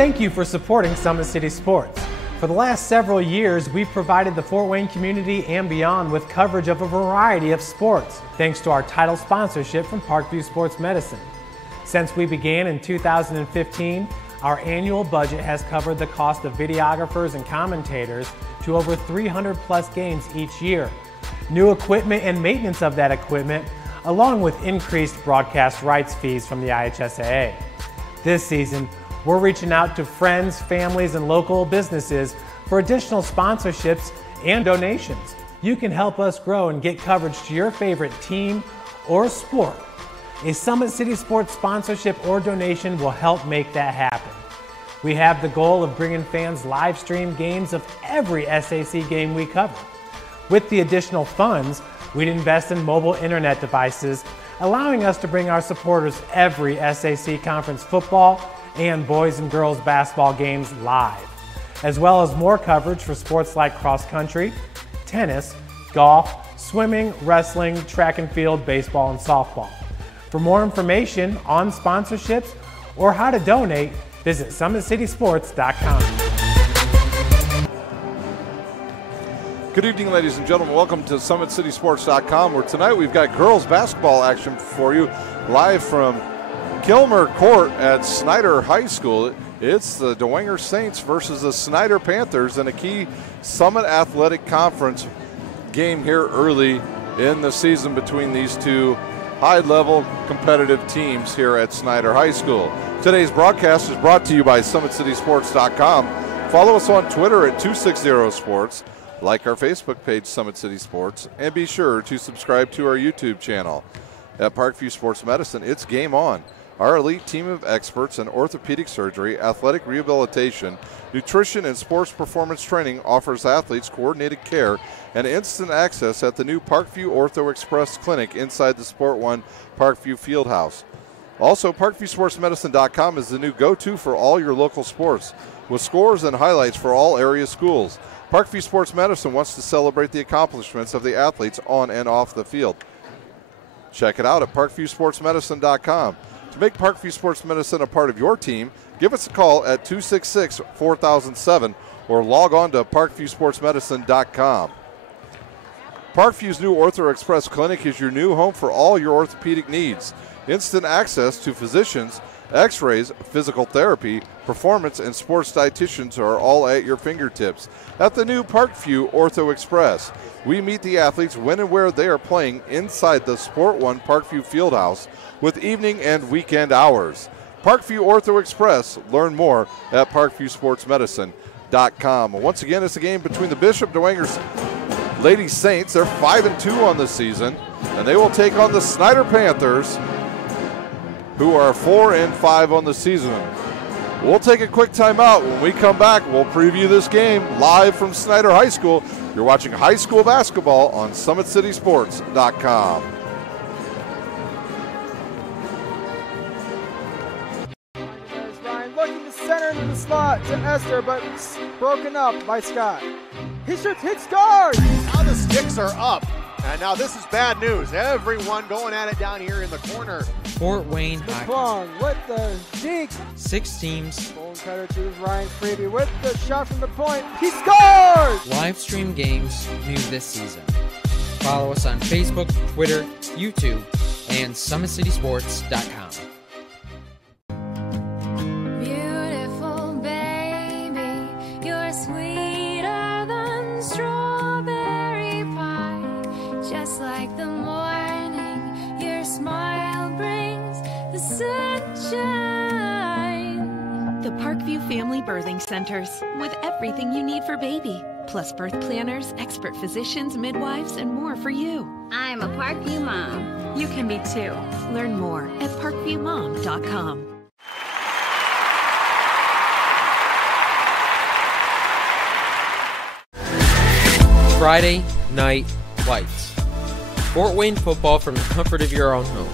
Thank you for supporting Summit City Sports. For the last several years, we've provided the Fort Wayne community and beyond with coverage of a variety of sports, thanks to our title sponsorship from Parkview Sports Medicine. Since we began in 2015, our annual budget has covered the cost of videographers and commentators to over 300 plus games each year. New equipment and maintenance of that equipment, along with increased broadcast rights fees from the IHSAA. This season, we're reaching out to friends, families, and local businesses for additional sponsorships and donations. You can help us grow and get coverage to your favorite team or sport. A Summit City Sports sponsorship or donation will help make that happen. We have the goal of bringing fans live stream games of every SAC game we cover. With the additional funds, we'd invest in mobile internet devices, allowing us to bring our supporters every SAC conference football and boys and girls basketball games live, as well as more coverage for sports like cross country, tennis, golf, swimming, wrestling, track and field, baseball, and softball. For more information on sponsorships or how to donate, visit SummitCitySports.com. Good evening, ladies and gentlemen. Welcome to SummitCitySports.com, where tonight we've got girls basketball action for you live from Kilmer Court at Snider High School. It's the Dwegner Saints versus the Snider Panthers in a key Summit Athletic Conference game here early in the season between these two high-level competitive teams here at Snider High School. Today's broadcast is brought to you by SummitCitySports.com. Follow us on Twitter at 260sports, like our Facebook page, Summit City Sports, and be sure to subscribe to our YouTube channel. At Parkview Sports Medicine, it's game on. Our elite team of experts in orthopedic surgery, athletic rehabilitation, nutrition, and sports performance training offers athletes coordinated care and instant access at the new Parkview Ortho Express Clinic inside the Sport One Parkview Fieldhouse. Also, ParkviewSportsMedicine.com is the new go-to for all your local sports, with scores and highlights for all area schools. Parkview Sports Medicine wants to celebrate the accomplishments of the athletes on and off the field. Check it out at ParkviewSportsMedicine.com. To make Parkview Sports Medicine a part of your team, give us a call at 266-4007 or log on to ParkviewSportsMedicine.com. Parkview's new Ortho Express Clinic is your new home for all your orthopedic needs. Instant access to physicians, x-rays, physical therapy, performance, and sports dietitians are all at your fingertips. At the new Parkview Ortho Express, we meet the athletes when and where they are playing inside the Sport One Parkview Fieldhouse with evening and weekend hours. Parkview Ortho Express. Learn more at ParkviewSportsMedicine.com. Once again, it's a game between the Bishop Dwegner Lady Saints. They're 5-2 on the season, and they will take on the Snider Panthers, who are 4-5 on the season. We'll take a quick timeout. When we come back, we'll preview this game live from Snider High School. You're watching high school basketball on SummitCitySports.com. Ryan looking to center into the slot to Esther, but broken up by Scott. He shoots, hits, scores! Now the sticks are up. And now this is bad news. Everyone going at it down here in the corner. Fort Wayne Hockey. Long with the deke. 6 teams. Bone cutter to Ryan Freeby with the shot from the point. He scores! Live stream games new this season. Follow us on Facebook, Twitter, YouTube, and SummitCitySports.com. Beautiful baby, you're sweeter than strawberry pie. Just like the morning, your smile brings the sunshine. The Parkview Family Birthing Centers, with everything you need for baby, plus birth planners, expert physicians, midwives, and more for you. I'm a Parkview mom. You can be too. Learn more at parkviewmom.com. Friday Night Lights. Fort Wayne football from the comfort of your own home,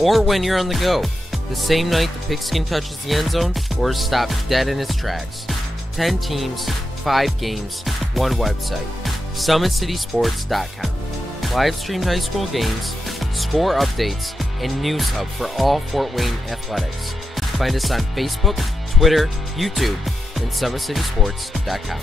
or when you're on the go. The same night the pigskin touches the end zone or is stopped dead in its tracks. 10 teams, 5 games, 1 website. SummitCitySports.com. Live streamed high school games, score updates, and news hub for all Fort Wayne athletics. Find us on Facebook, Twitter, YouTube, and SummitCitySports.com.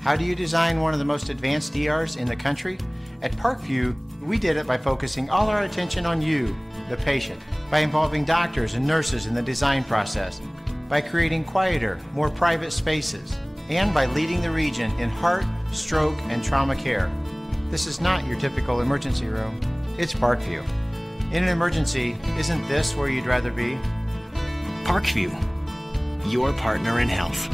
How do you design one of the most advanced ERs in the country? At Parkview, we did it by focusing all our attention on you, the patient, by involving doctors and nurses in the design process, by creating quieter, more private spaces, and by leading the region in heart, stroke, and trauma care. This is not your typical emergency room. It's Parkview. In an emergency, isn't this where you'd rather be? Parkview, your partner in health.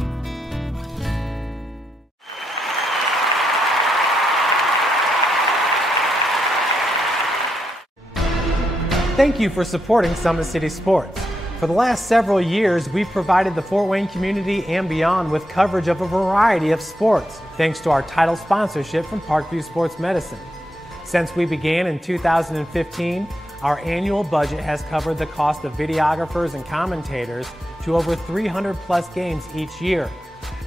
Thank you for supporting Summit City Sports. For the last several years, we've provided the Fort Wayne community and beyond with coverage of a variety of sports, thanks to our title sponsorship from Parkview Sports Medicine. Since we began in 2015, our annual budget has covered the cost of videographers and commentators to over 300 plus games each year.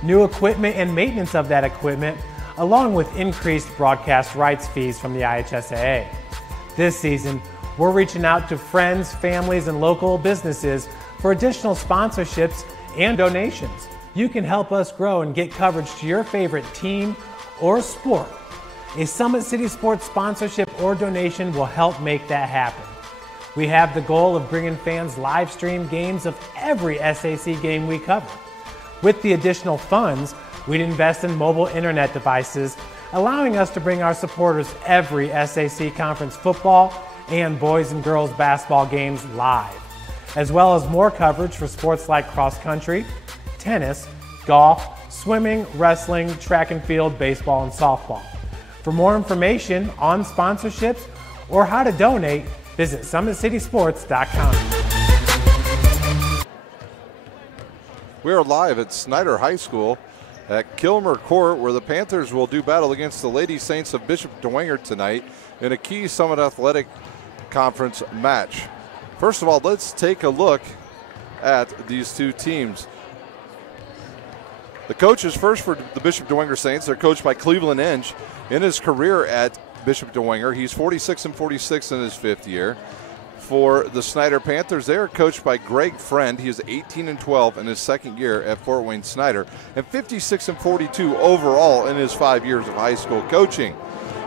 New equipment and maintenance of that equipment, along with increased broadcast rights fees from the IHSAA. This season, we're reaching out to friends, families, and local businesses for additional sponsorships and donations. You can help us grow and get coverage to your favorite team or sport. A Summit City Sports sponsorship or donation will help make that happen. We have the goal of bringing fans live stream games of every SAC game we cover. With the additional funds, we'd invest in mobile internet devices, allowing us to bring our supporters every SAC conference football and boys and girls basketball games live, as well as more coverage for sports like cross country, tennis, golf, swimming, wrestling, track and field, baseball, and softball. For more information on sponsorships or how to donate, visit SummitCitySports.com. We are live at Snider High School at Kilmer Court, where the Panthers will do battle against the Lady Saints of Bishop Dwegner tonight in a key Summit Athletic Conference match. First of all, let's take a look at these two teams. The coaches first for the Bishop Dwegner Saints, they're coached by Cleveland Inge. In his career at Bishop Dwegner, he's 46-46 in his fifth year. For the Snider Panthers, they are coached by Greg Friend. He is 18-12 in his second year at Fort Wayne Snider, and 56-42 overall in his 5 years of high school coaching.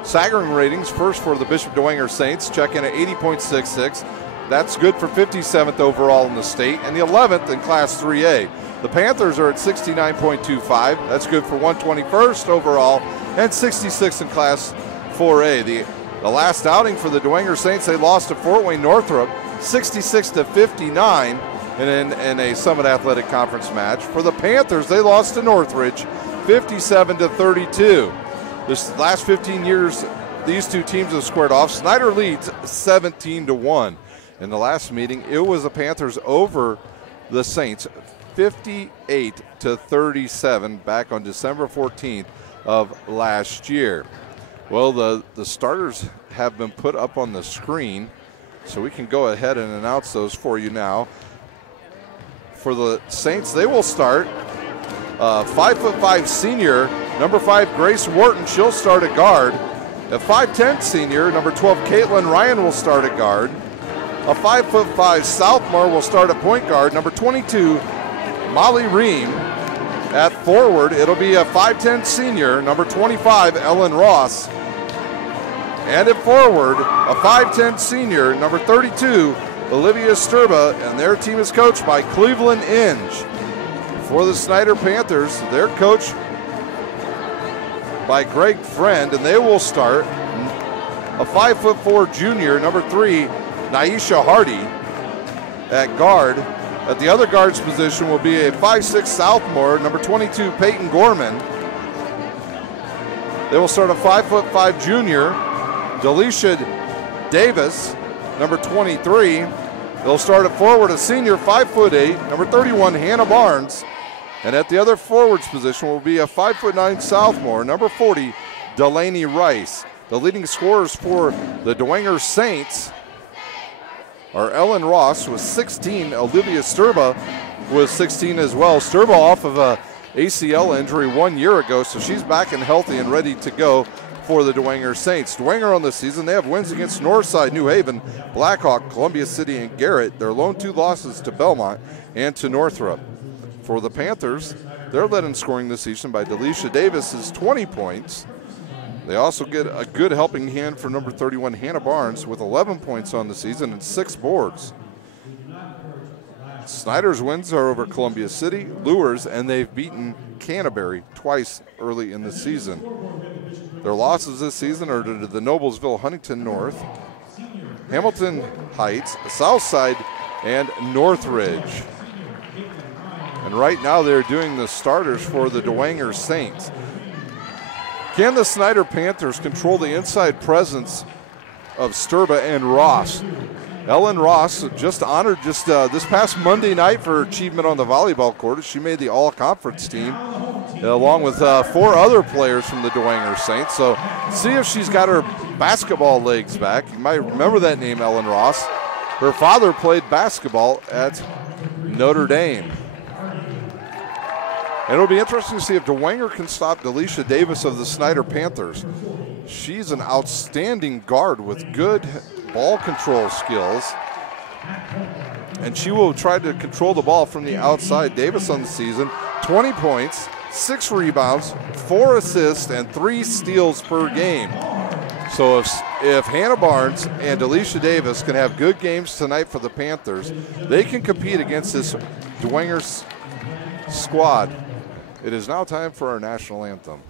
Staggering ratings, first for the Bishop Dwegner Saints, check in at 80.66. That's good for 57th overall in the state, and the 11th in Class 3A. The Panthers are at 69.25. That's good for 121st overall, and 66th in Class 4A. The last outing for the Dwegner Saints, they lost to Fort Wayne Northrop, 66-59 in a Summit Athletic Conference match. For the Panthers, they lost to Northridge, 57-32. This last 15 years, these two teams have squared off. Snider leads 17-1. In the last meeting, it was the Panthers over the Saints, 58-37, back on December 14th of last year. Well, the starters have been put up on the screen, so we can go ahead and announce those for you now. For the Saints, they will start 5'5" senior, number 5, Grace Wharton. She'll start at guard. A 5'10" senior, number 12, Caitlin Ryan, will start at guard. A 5'5" sophomore will start at point guard. Number 22, Molly Ream. At forward, it'll be a 5'10" senior, number 25, Ellen Ross. And at forward, a 5'10" senior, number 32, Olivia Sturba, and their team is coached by Cleveland Inge. For the Snider Panthers, they're coached by Greg Friend, and they will start a 5'4" junior, number 3, Naisha Hardy, at guard. At the other guard's position will be a 5'6" sophomore, number 22, Peyton Gorman. They will start a 5'5" junior, Delisha Davis, number 23. They'll start at forward a senior, 5'8", number 31, Hannah Barnes. And at the other forwards position will be a 5'9" sophomore, number 40, Delaney Rice. The leading scorers for the Dwegner Saints are Ellen Ross with 16. Olivia Sturba with 16 as well. Sturba off of a ACL injury 1 year ago, so she's back and healthy and ready to go for the Dwegner Saints. Dwegner on the season, they have wins against Northside, New Haven, Blackhawk, Columbia City, and Garrett. Their lone 2 losses to Belmont and to Northrop. For the Panthers, they're led in scoring this season by Delisha Davis's 20 points. They also get a good helping hand for number 31, Hannah Barnes, with 11 points on the season and 6 boards. Snider's wins are over Columbia City, Lures, and they've beaten Canterbury twice early in the season. Their losses this season are to the Noblesville Huntington North, Hamilton Heights, Southside, and Northridge. And right now they're doing the starters for the Dwegner Saints. Can the Snider Panthers control the inside presence of Sturba and Ross? Ellen Ross just honored this past Monday night for her achievement on the volleyball court. She made the all-conference team along with 4 other players from the Dwegner Saints. So see if she's got her basketball legs back. You might remember that name, Ellen Ross. Her father played basketball at Notre Dame. And it'll be interesting to see if Dwegner can stop Delisha Davis of the Snider Panthers. She's an outstanding guard with good ball control skills, and she will try to control the ball from the outside. Davis on the season, 20 points, 6 rebounds, 4 assists, and 3 steals per game. So if Hannah Barnes and Delisha Davis can have good games tonight for the Panthers, they can compete against this Dwegner squad. It is now time for our national anthem.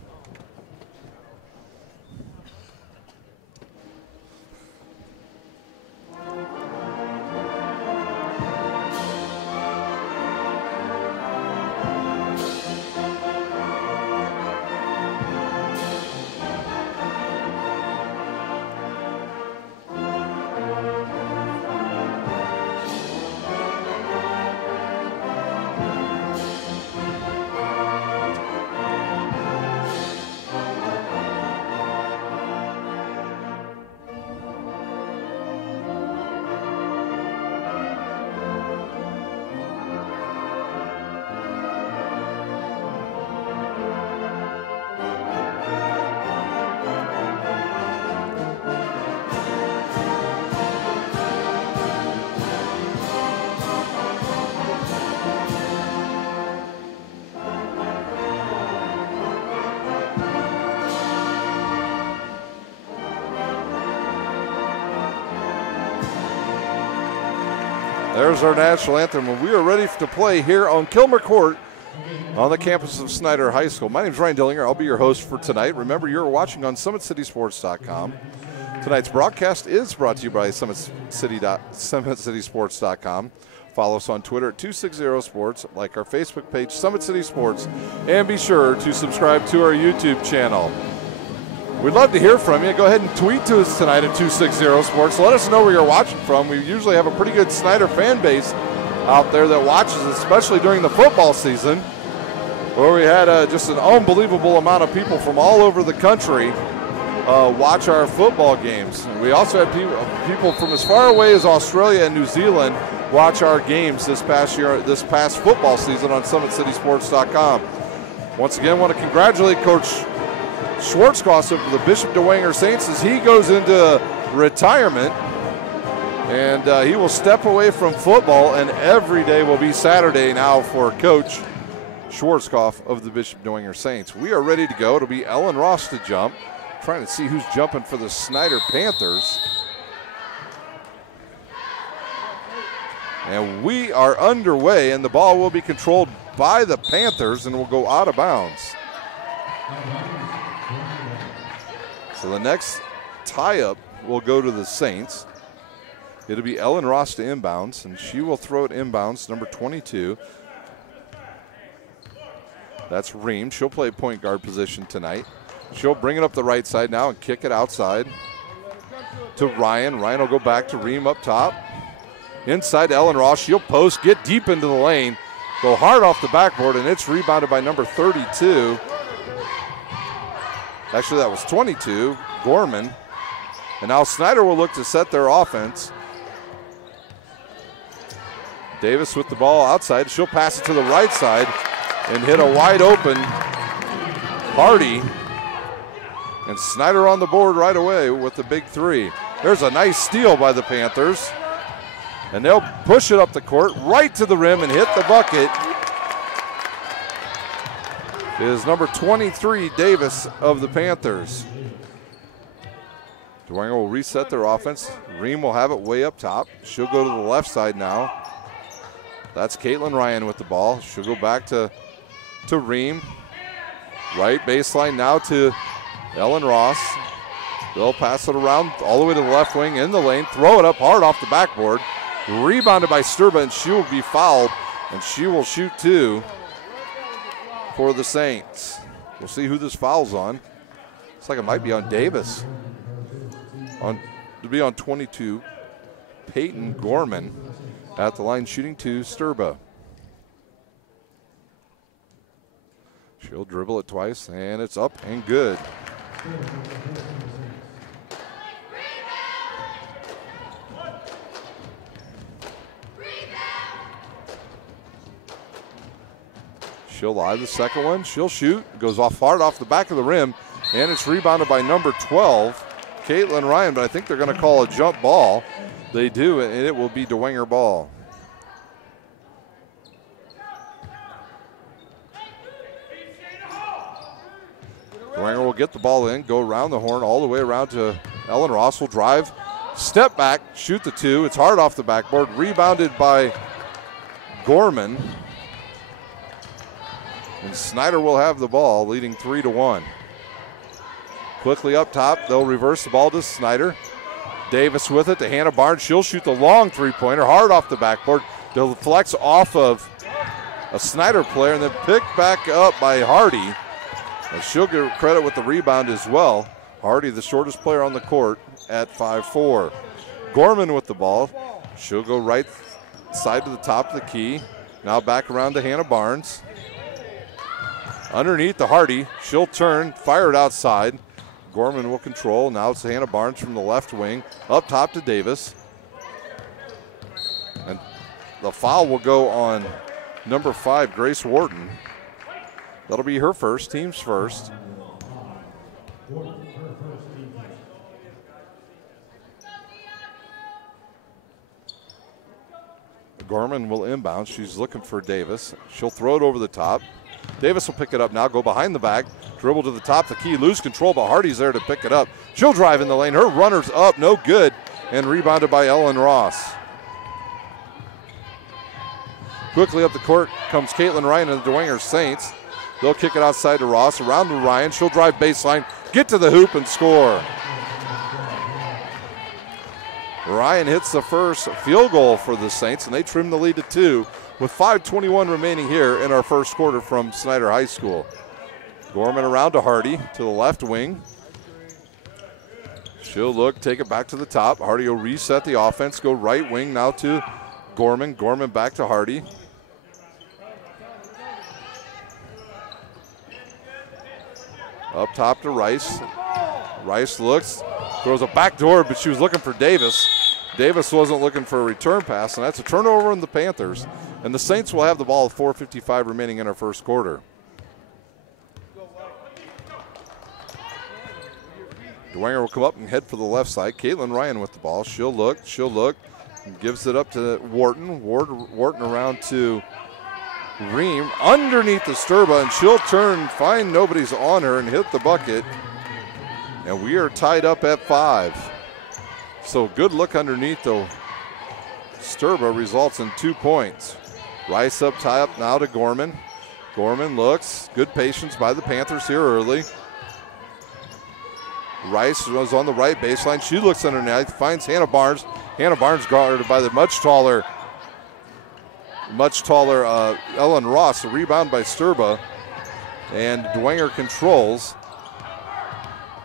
There's our national anthem, and we are ready to play here on Kilmer Court on the campus of Snider High School. My name is Ryan Dillinger. I'll be your host for tonight. Remember, you're watching on SummitCitySports.com. Tonight's broadcast is brought to you by SummitCitySports.com. Follow us on Twitter at 260sports, like our Facebook page, Summit City Sports, and be sure to subscribe to our YouTube channel. We'd love to hear from you. Go ahead and tweet to us tonight at 260 Sports. Let us know where you're watching from. We usually have a pretty good Snider fan base out there that watches, especially during the football season, where we had just an unbelievable amount of people from all over the country watch our football games. We also had people from as far away as Australia and New Zealand watch our games this past football season on SummitCitySports.com. Once again, I want to congratulate Coach Schwartzkosser for the Bishop Dwegner Saints as he goes into retirement, and he will step away from football, and every day will be Saturday now for Coach Schwarzkopf of the Bishop Dwegner Saints. We are ready to go. It'll be Ellen Ross to jump, trying to see who's jumping for the Snider Panthers. And we are underway, and the ball will be controlled by the Panthers and will go out of bounds. So the next tie-up will go to the Saints. It'll be Ellen Ross to inbounds, and she will throw it inbounds, number 22. That's Ream. She'll play point guard position tonight. She'll bring it up the right side now and kick it outside to Ryan. Ryan will go back to Ream up top. Inside to Ellen Ross. She'll post, get deep into the lane, go hard off the backboard, and it's rebounded by number 32. Actually, that was 22, Gorman. And now Snider will look to set their offense. Davis with the ball outside. She'll pass it to the right side and hit a wide open Hardy. And Snider on the board right away with the big three. There's a nice steal by the Panthers. And they'll push it up the court, right to the rim and hit the bucket. Is number 23, Davis of the Panthers. Dwegner will reset their offense. Ream will have it way up top. She'll go to the left side now. That's Caitlin Ryan with the ball. She'll go back to Ream. Right baseline now to Ellen Ross. They'll pass it around all the way to the left wing in the lane. Throw it up hard off the backboard. Rebounded by Sturba, and she will be fouled, and she will shoot two for the Saints. We'll see who this foul's on. Looks like it might be on Davis. To be on 22, Peyton Gorman at the line shooting two, Sturba. She'll dribble it twice, and it's up and good. She'll lie the second one. She'll shoot. Goes off hard off the back of the rim, and it's rebounded by number 12, Caitlin Ryan, but I think they're going to call a jump ball. They do, and it will be Dwegner ball. Dwegner will get the ball in, go around the horn all the way around to Ellen Ross. Will drive, step back, shoot the two. It's hard off the backboard. Rebounded by Gorman. And Snider will have the ball, leading 3-1. Quickly up top, they'll reverse the ball to Snider. Davis with it to Hannah Barnes. She'll shoot the long three-pointer, hard off the backboard. Deflects off of a Snider player and then picked back up by Hardy. And she'll get credit with the rebound as well. Hardy, the shortest player on the court at 5'4". Gorman with the ball. She'll go right side to the top of the key. Now back around to Hannah Barnes. Underneath the Hardy, she'll turn, fire it outside. Gorman will control. Now it's Hannah Barnes from the left wing. Up top to Davis. And the foul will go on number 5, Grace Wharton. That'll be her first, team's first. Gorman will inbound. She's looking for Davis. She'll throw it over the top. Davis will pick it up now, go behind the back, dribble to the top of the key, lose control, but Hardy's there to pick it up. She'll drive in the lane. Her runner's up, no good, and rebounded by Ellen Ross. Quickly up the court comes Caitlin Ryan and the Dwegner Saints. They'll kick it outside to Ross, around to Ryan. She'll drive baseline, get to the hoop, and score. Ryan hits the first field goal for the Saints, and they trim the lead to 2 with 5:21 remaining here in our first quarter from Snider High School. Gorman around to Hardy to the left wing. She'll look, take it back to the top. Hardy will reset the offense, go right wing now to Gorman. Gorman back to Hardy. Up top to Rice. Rice looks, throws a backdoor, but she was looking for Davis. Davis wasn't looking for a return pass, and that's a turnover on the Panthers. And the Saints will have the ball with 4:55 remaining in our first quarter. Dwegner will come up and head for the left side. Caitlin Ryan with the ball. She'll look, and gives it up to Wharton. Wharton around to Ream. Underneath the Sturba, and she'll turn, find nobody's on her, and hit the bucket. And we are tied up at 5. So good look underneath, though. Sturba results in 2 points. Rice up top now to Gorman. Gorman looks. Good patience by the Panthers here early. Rice was on the right baseline. She looks underneath, finds Hannah Barnes. Hannah Barnes guarded by the much taller Ellen Ross. A rebound by Sturba. And Dwegner controls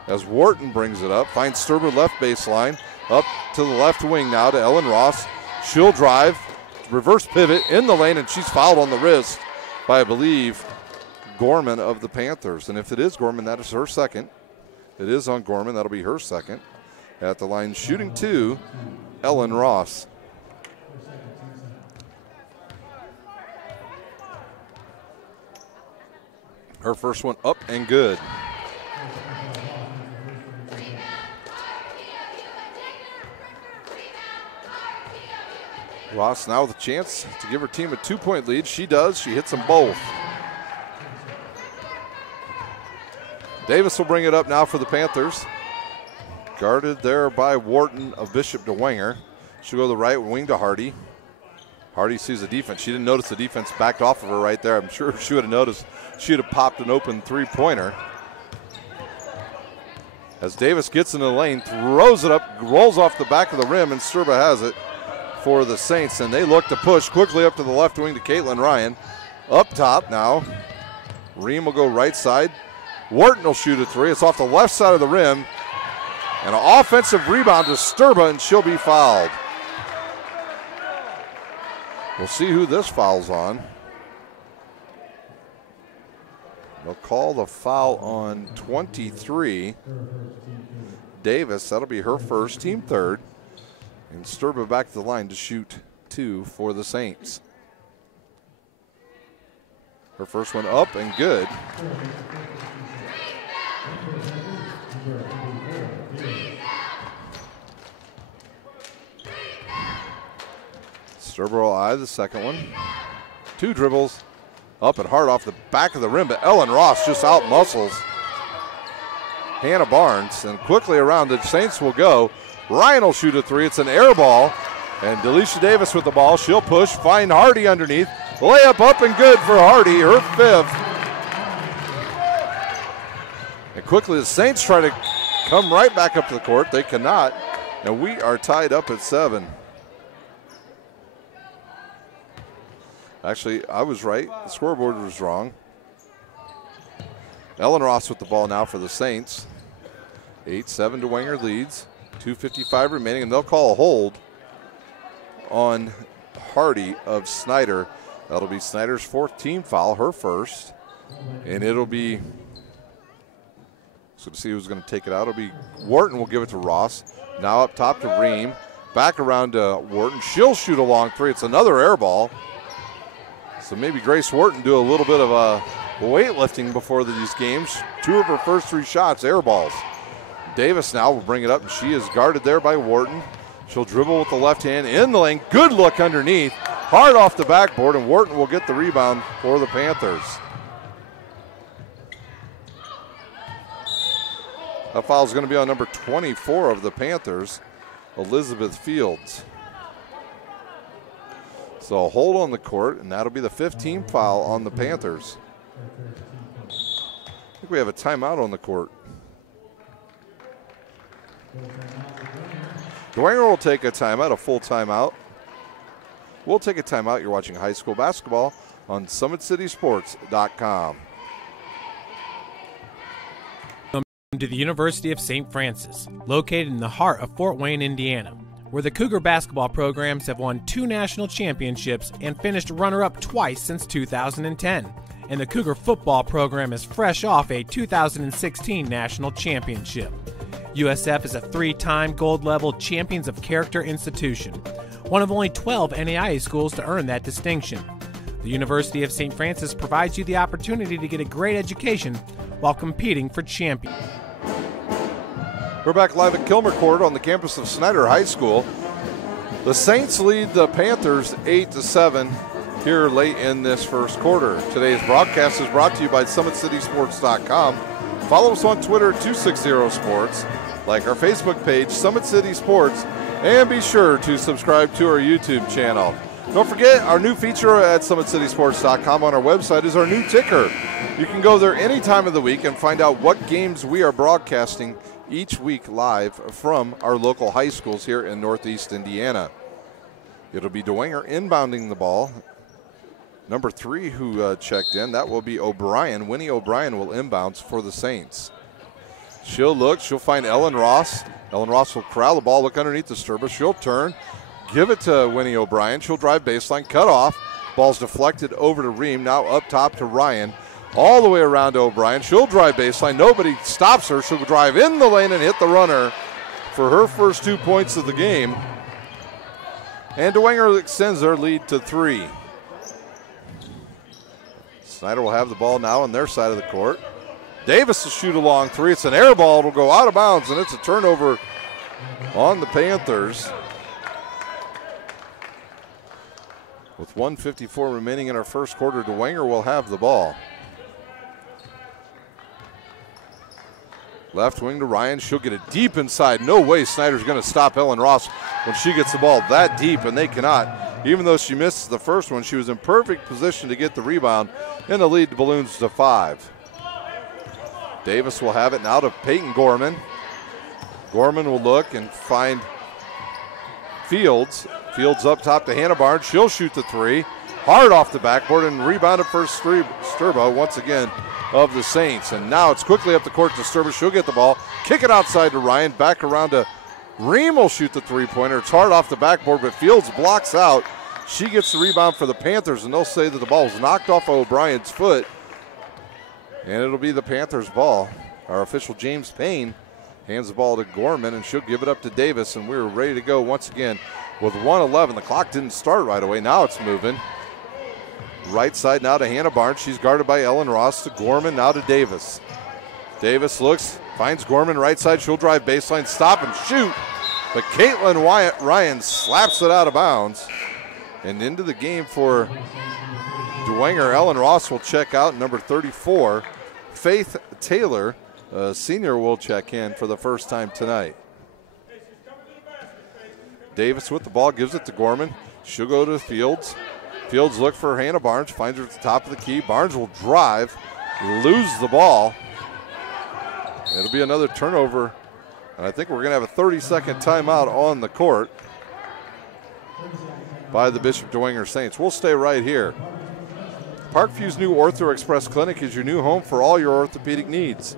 as Wharton brings it up. Finds Sturba left baseline. Up to the left wing now to Ellen Ross. She'll drive, reverse pivot in the lane, and she's fouled on the wrist by, I believe, Gorman of the Panthers. And if it is Gorman, that is her second. It is on Gorman. That'll be her second. At the line, shooting 2, Ellen Ross. Her first one up and good. Ross now with a chance to give her team a 2-point lead. She does. She hits them both. Davis will bring it up now for the Panthers. Guarded there by Wharton of Bishop Dwegner. She'll go to the right wing to Hardy. Hardy sees the defense. She didn't notice the defense backed off of her right there. I'm sure if she would have noticed, she would have popped an open three-pointer. As Davis gets in the lane, throws it up, rolls off the back of the rim, and Sturba has it for the Saints. And they look to push quickly up to the left wing to Caitlin Ryan. Up top now. Ream will go right side. Wharton will shoot a three. It's off the left side of the rim. And an offensive rebound to Sturba, and she'll be fouled. We'll see who this foul's on. They'll call the foul on 23. Davis, that'll be her first, team third. And Sturba back to the line to shoot 2 for the Saints. Her first one up and good. Sturba will eye the second one. 2 dribbles. Up and hard off the back of the rim, but Ellen Ross just out-muscles Hannah Barnes. And quickly around, the Saints will go. Ryan will shoot a three. It's an air ball. And Delisha Davis with the ball. She'll push, find Hardy underneath. Layup up and good for Hardy, her 5th. And quickly the Saints try to come right back up to the court. They cannot. And we are tied up at 7. Actually, I was right. The scoreboard was wrong. Ellen Ross with the ball now for the Saints. 8-7 Dwegner leads. 2:55 remaining, and they'll call a hold on Hardy of Snider. That'll be Snider's 4th team foul, her first. And it'll be, so to see who's going to take it out, it'll be Wharton will give it to Ross. Now up top to Ream. Back around to Wharton. She'll shoot a long three. It's another air ball. So maybe Grace Wharton do a little bit of weightlifting before these games. 2 of her first 3 shots, air balls. Davis now will bring it up, and she is guarded there by Wharton. She'll dribble with the left hand in the lane. Good look underneath. Hard off the backboard, and Wharton will get the rebound for the Panthers. That foul is going to be on number 24 of the Panthers, Elizabeth Fields. So a hold on the court, and that'll be the 15th foul on the Panthers. I think we have a timeout on the court. Dwegner will take a timeout, a full timeout. We'll take a timeout. You're watching high school basketball on SummitCitySports.com. To the University of St. Francis, located in the heart of Fort Wayne, Indiana, where the Cougar basketball programs have won 2 national championships and finished runner-up twice since 2010. And the Cougar football program is fresh off a 2016 national championship. USF is a 3-time gold-level Champions of Character institution, one of only 12 NAIA schools to earn that distinction. The University of St. Francis provides you the opportunity to get a great education while competing for champions. We're back live at Kilmer Court on the campus of Snider High School. The Saints lead the Panthers 8-7 here late in this first quarter. Today's broadcast is brought to you by SummitCitySports.com. Follow us on Twitter at 260sports. Like our Facebook page, Summit City Sports, and be sure to subscribe to our YouTube channel. Don't forget, our new feature at SummitCitySports.com on our website is our new ticker. You can go there any time of the week and find out what games we are broadcasting each week live from our local high schools here in Northeast Indiana. It'll be Dwegner inbounding the ball. Number 3 who checked in, that will be O'Brien. Winnie O'Brien will inbounds for the Saints. She'll look, she'll find Ellen Ross. Ellen Ross will corral the ball, look underneath the Sturba. She'll turn, give it to Winnie O'Brien. She'll drive baseline, cut off. Ball's deflected over to Ream, now up top to Ryan. All the way around to O'Brien. She'll drive baseline. Nobody stops her. She'll drive in the lane and hit the runner for her first 2 points of the game. And Dwegner extends their lead to 3. Snider will have the ball now on their side of the court. Davis will shoot a long 3. It's an air ball. It'll go out of bounds, and it's a turnover on the Panthers. 1:54 remaining in our first quarter. Dwegner will have the ball. Left wing to Ryan. She'll get it deep inside. No way Snider's going to stop Ellen Ross when she gets the ball that deep, and they cannot. Even though she missed the first one, she was in perfect position to get the rebound, and the lead balloons to 5. Davis will have it now to Peyton Gorman. Gorman will look and find Fields. Fields up top to Hannah Barnes. She'll shoot the 3. Hard off the backboard and rebounded for Sturba once again of the Saints. And now it's quickly up the court to Sturba. She'll get the ball. Kick it outside to Ryan. Back around to Ream will shoot the 3-pointer. It's hard off the backboard, but Fields blocks out. She gets the rebound for the Panthers, and they'll say that the ball was knocked off of O'Brien's foot. And it'll be the Panthers' ball. Our official James Payne hands the ball to Gorman, and she'll give it up to Davis, and we're ready to go once again with 1:11. The clock didn't start right away. Now it's moving. Right side now to Hannah Barnes. She's guarded by Ellen Ross. To Gorman, now to Davis. Davis looks, finds Gorman right side. She'll drive baseline, stop and shoot. But Caitlin Ryan slaps it out of bounds. And into the game for Dwegner. Ellen Ross will check out, number 34. Faith Taylor, senior, will check in for the first time tonight. Davis with the ball, gives it to Gorman. She'll go to Fields. Fields look for Hannah Barnes, finds her at the top of the key. Barnes will drive, lose the ball. It'll be another turnover, and I think we're going to have a 30-second timeout on the court by the Bishop Dwegner Saints. We'll stay right here. Parkview's new Ortho Express Clinic is your new home for all your orthopedic needs.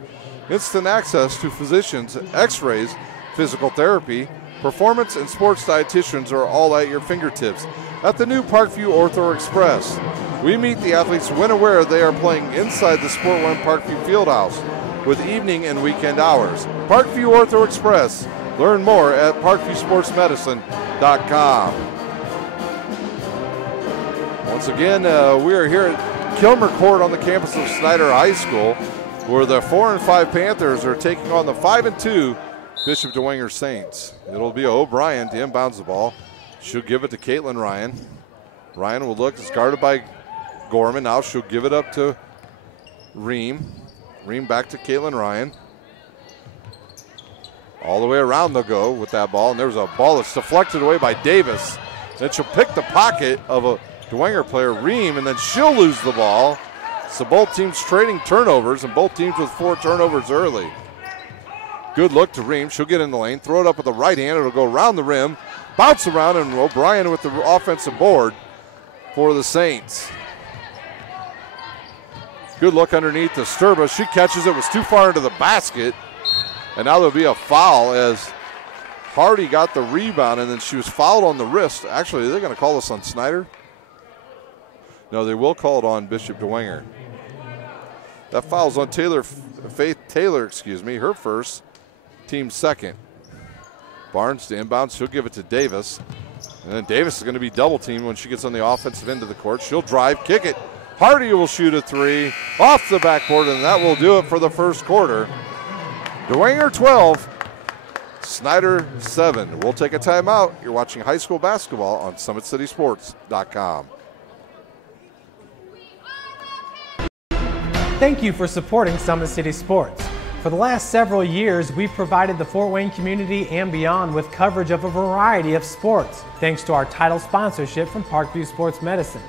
Instant access to physicians, x-rays, physical therapy, performance and sports dietitians are all at your fingertips. At the new Parkview Ortho Express, we meet the athletes when and where they are playing inside the Sport One Parkview Fieldhouse with evening and weekend hours. Parkview Ortho Express. Learn more at parkviewsportsmedicine.com. Once again, we are here at Kilmer Court on the campus of Snider High School, where the 4 and 5 Panthers are taking on the 5 and 2 Bishop Dwegner Saints. It'll be O'Brien to inbounds the ball. She'll give it to Caitlin Ryan. Ryan will look, it's guarded by Gorman. Now she'll give it up to Ream. Ream back to Caitlin Ryan. All the way around they'll go with that ball, and there's a ball that's deflected away by Davis. Then she'll pick the pocket of a Dwegner player, Ream, and then she'll lose the ball. So both teams trading turnovers, and both teams with 4 turnovers early. Good look to Ream. She'll get in the lane, throw it up with the right hand. It'll go around the rim, bounce around, and O'Brien with the offensive board for the Saints. Good look underneath to Sturba. She catches it, was too far into the basket. And now there'll be a foul as Hardy got the rebound, and then she was fouled on the wrist. Actually, they're going to call this on Snider. No, they will call it on Bishop Dwegner. That foul's on Faith Taylor, her first, team second. Barnes to inbound, she'll give it to Davis. And then Davis is going to be double teamed when she gets on the offensive end of the court. She'll drive, kick it. Hardy will shoot a 3 off the backboard, and that will do it for the first quarter. Dwegner 12, Snider 7. We'll take a timeout. You're watching high school basketball on SummitCitySports.com. Thank you for supporting Summit City Sports. For the last several years, we've provided the Fort Wayne community and beyond with coverage of a variety of sports, thanks to our title sponsorship from Parkview Sports Medicine.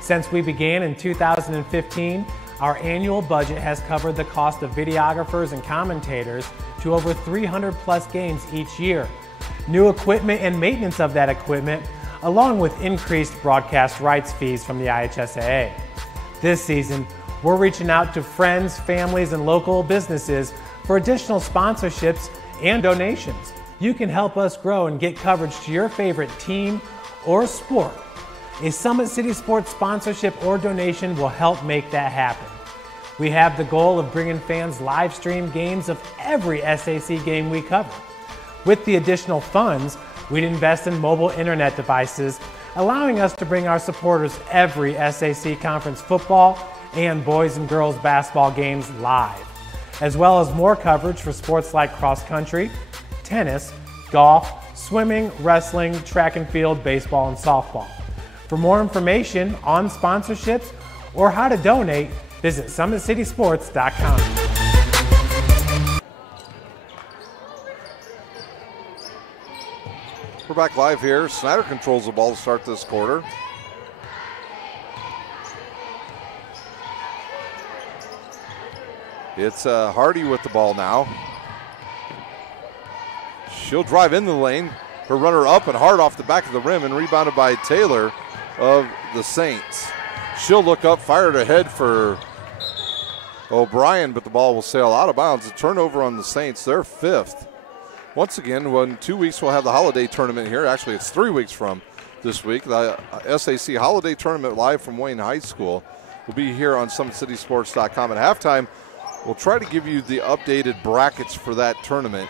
Since we began in 2015, our annual budget has covered the cost of videographers and commentators to over 300 plus games each year. New equipment and maintenance of that equipment, along with increased broadcast rights fees from the IHSAA. This season, we're reaching out to friends, families, and local businesses for additional sponsorships and donations. You can help us grow and get coverage to your favorite team or sport. A Summit City Sports sponsorship or donation will help make that happen. We have the goal of bringing fans live stream games of every SAC game we cover. With the additional funds, we'd invest in mobile internet devices, allowing us to bring our supporters every SAC conference football and boys and girls basketball games live, as well as more coverage for sports like cross country, tennis, golf, swimming, wrestling, track and field, baseball, and softball. For more information on sponsorships or how to donate, visit SummitCitySports.com. We're back live here. Snider controls the ball to start this quarter. It's Hardy with the ball now. She'll drive in the lane. Her runner up and hard off the back of the rim and rebounded by Taylor of the Saints. She'll look up, fired ahead for O'Brien, but the ball will sail out of bounds. A turnover on the Saints, their 5th. Once again, in 2 weeks we'll have the holiday tournament here. Actually, it's 3 weeks from this week. The SAC Holiday Tournament live from Wayne High School will be here on SummitCitySports.com. At halftime, we'll try to give you the updated brackets for that tournament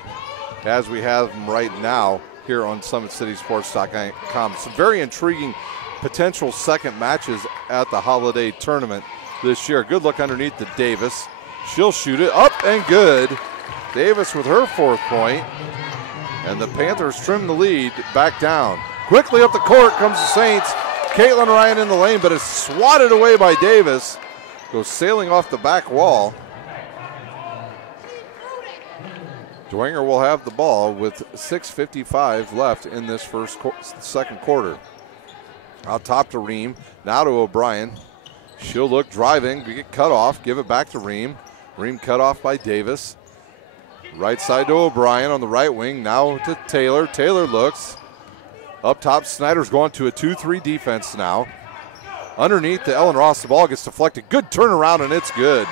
as we have them right now here on SummitCitySports.com. Some very intriguing potential second matches at the holiday tournament this year. Good look underneath to Davis. She'll shoot it up and good. Davis with her 4th point. And the Panthers trim the lead back down. Quickly up the court comes the Saints. Caitlin Ryan in the lane, but is swatted away by Davis. Goes sailing off the back wall. Dwegner will have the ball with 6:55 left in this second quarter. Out top to Ream, now to O'Brien. She'll look driving, get cut off, give it back to Ream. Ream cut off by Davis. Right side to O'Brien on the right wing, now to Taylor. Taylor looks. Up top, Snider's going to a 2-3 defense now. Underneath to Ellen Ross, the ball gets deflected. Good turnaround, and it's good.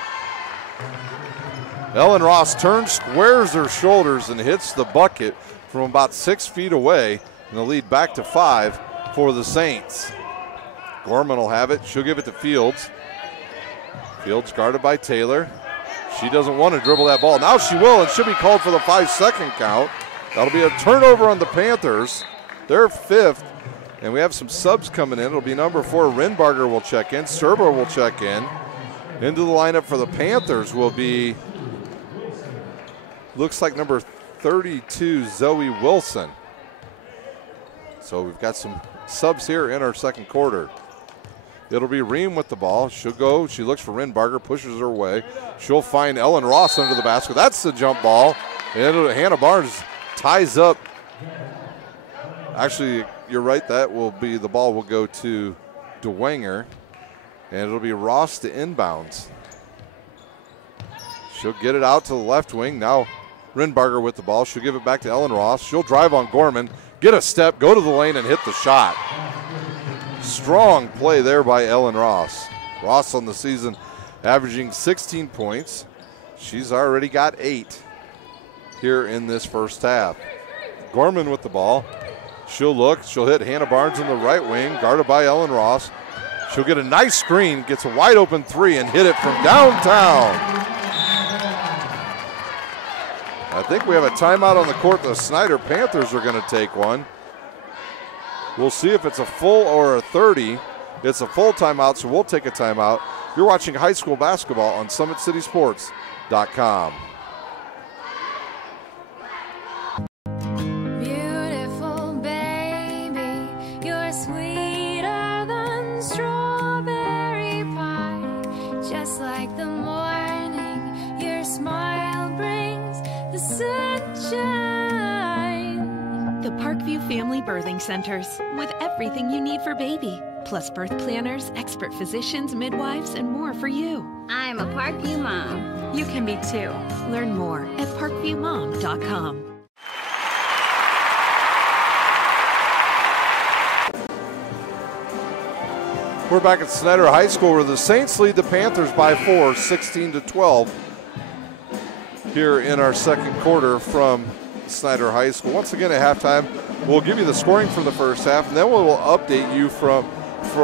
Ellen Ross turns, squares her shoulders, and hits the bucket from about 6 feet away. And the lead back to 5 for the Saints. Gorman will have it. She'll give it to Fields. Fields guarded by Taylor. She doesn't want to dribble that ball. Now she will, and should be called for the 5-second count. That'll be a turnover on the Panthers. They're 5th, and we have some subs coming in. It'll be number 4, Rinbarger will check in. Serbo will check in. Into the lineup for the Panthers will be, looks like number 32, Zoe Wilson. So we've got some subs here in our second quarter. It'll be Ream with the ball. She'll go. She looks for Rinbarger, pushes her way. She'll find Ellen Ross under the basket. That's the jump ball. And Hannah Barnes ties up. Actually, you're right. That will be, the ball will go to Dwegner. And it'll be Ross to inbounds. She'll get it out to the left wing. Now Rinbarger with the ball. She'll give it back to Ellen Ross. She'll drive on Gorman, get a step, go to the lane, and hit the shot. Strong play there by Ellen Ross. Ross on the season averaging 16 points. She's already got 8 here in this first half. Gorman with the ball. She'll look. She'll hit Hannah Barnes in the right wing, guarded by Ellen Ross. She'll get a nice screen, gets a wide open 3, and hit it from downtown. I think we have a timeout on the court. The Snider Panthers are going to take one. We'll see if it's a full or a 30. It's a full timeout, so we'll take a timeout. You're watching high school basketball on SummitCitySports.com. Beautiful baby, you're sweeter than strawberry pie. Just like the morning, your smile brings the sunshine. The Parkview Family Birthing Centers, with everything you need for baby, plus birth planners, expert physicians, midwives, and more for you. I'm a Parkview mom. You can be too. Learn more at parkviewmom.com. We're back at Snider High School where the Saints lead the Panthers by 4, 16-12 here in our second quarter from Snider High School. Once again at halftime, we'll give you the scoring from the first half, and then we will update you for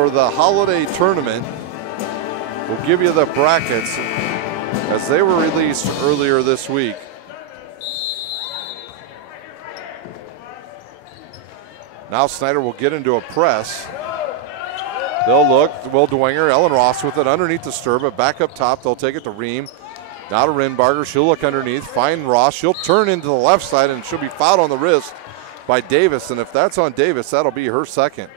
the holiday tournament. We'll give you the brackets as they were released earlier this week. Now Snider will get into a press. They'll look, Will Dwegner, Ellen Ross with it underneath the Sturba, back up top. They'll take it to Ream. Now to Rinbarger. She'll look underneath, find Ross. She'll turn into the left side, and she'll be fouled on the wrist by Davis. And if that's on Davis, that'll be her second.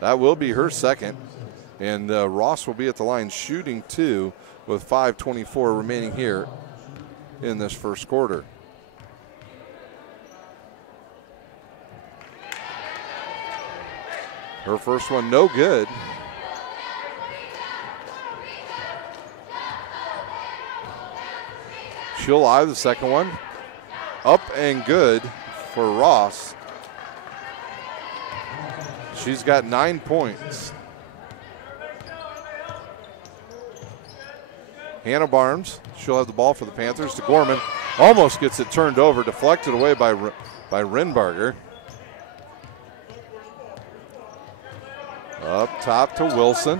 That will be her second. And Ross will be at the line shooting 2 with 5:24 remaining here in this first quarter. Her first one no good. She'll eye the second one. Up and good for Ross. She's got 9 points. Hannah Barnes, she'll have the ball for the Panthers to Gorman. Almost gets it turned over, deflected away by Renbarger. Up top to Wilson.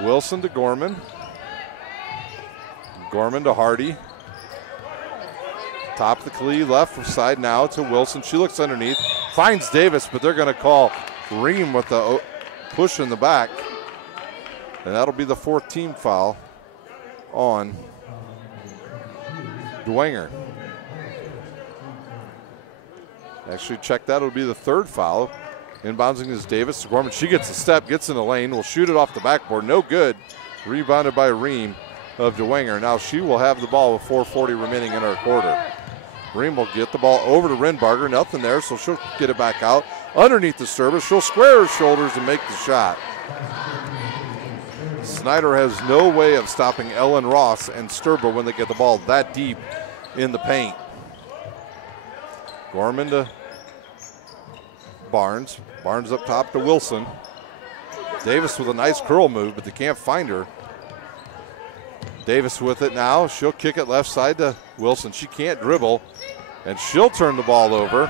Wilson to Gorman. Gorman to Hardy. Top of the Klee, left side now to Wilson. She looks underneath, finds Davis, but they're going to call Ream with the push in the back. And that'll be the 4th team foul on Dwegner. Actually, check that. It'll be the 3rd foul. Inbounding is Davis to Gorman. She gets a step, gets in the lane, will shoot it off the backboard. No good. Rebounded by Ream of Dwegner. Now she will have the ball with 4:40 remaining in her quarter. Ream will get the ball over to Renbarger. Nothing there, so she'll get it back out. Underneath the service, she'll square her shoulders and make the shot. Snider has no way of stopping Ellen Ross and Sturba when they get the ball that deep in the paint. Gorman to Barnes. Barnes up top to Wilson. Davis with a nice curl move, but they can't find her. Davis with it now. She'll kick it left side to Wilson. She can't dribble, and she'll turn the ball over.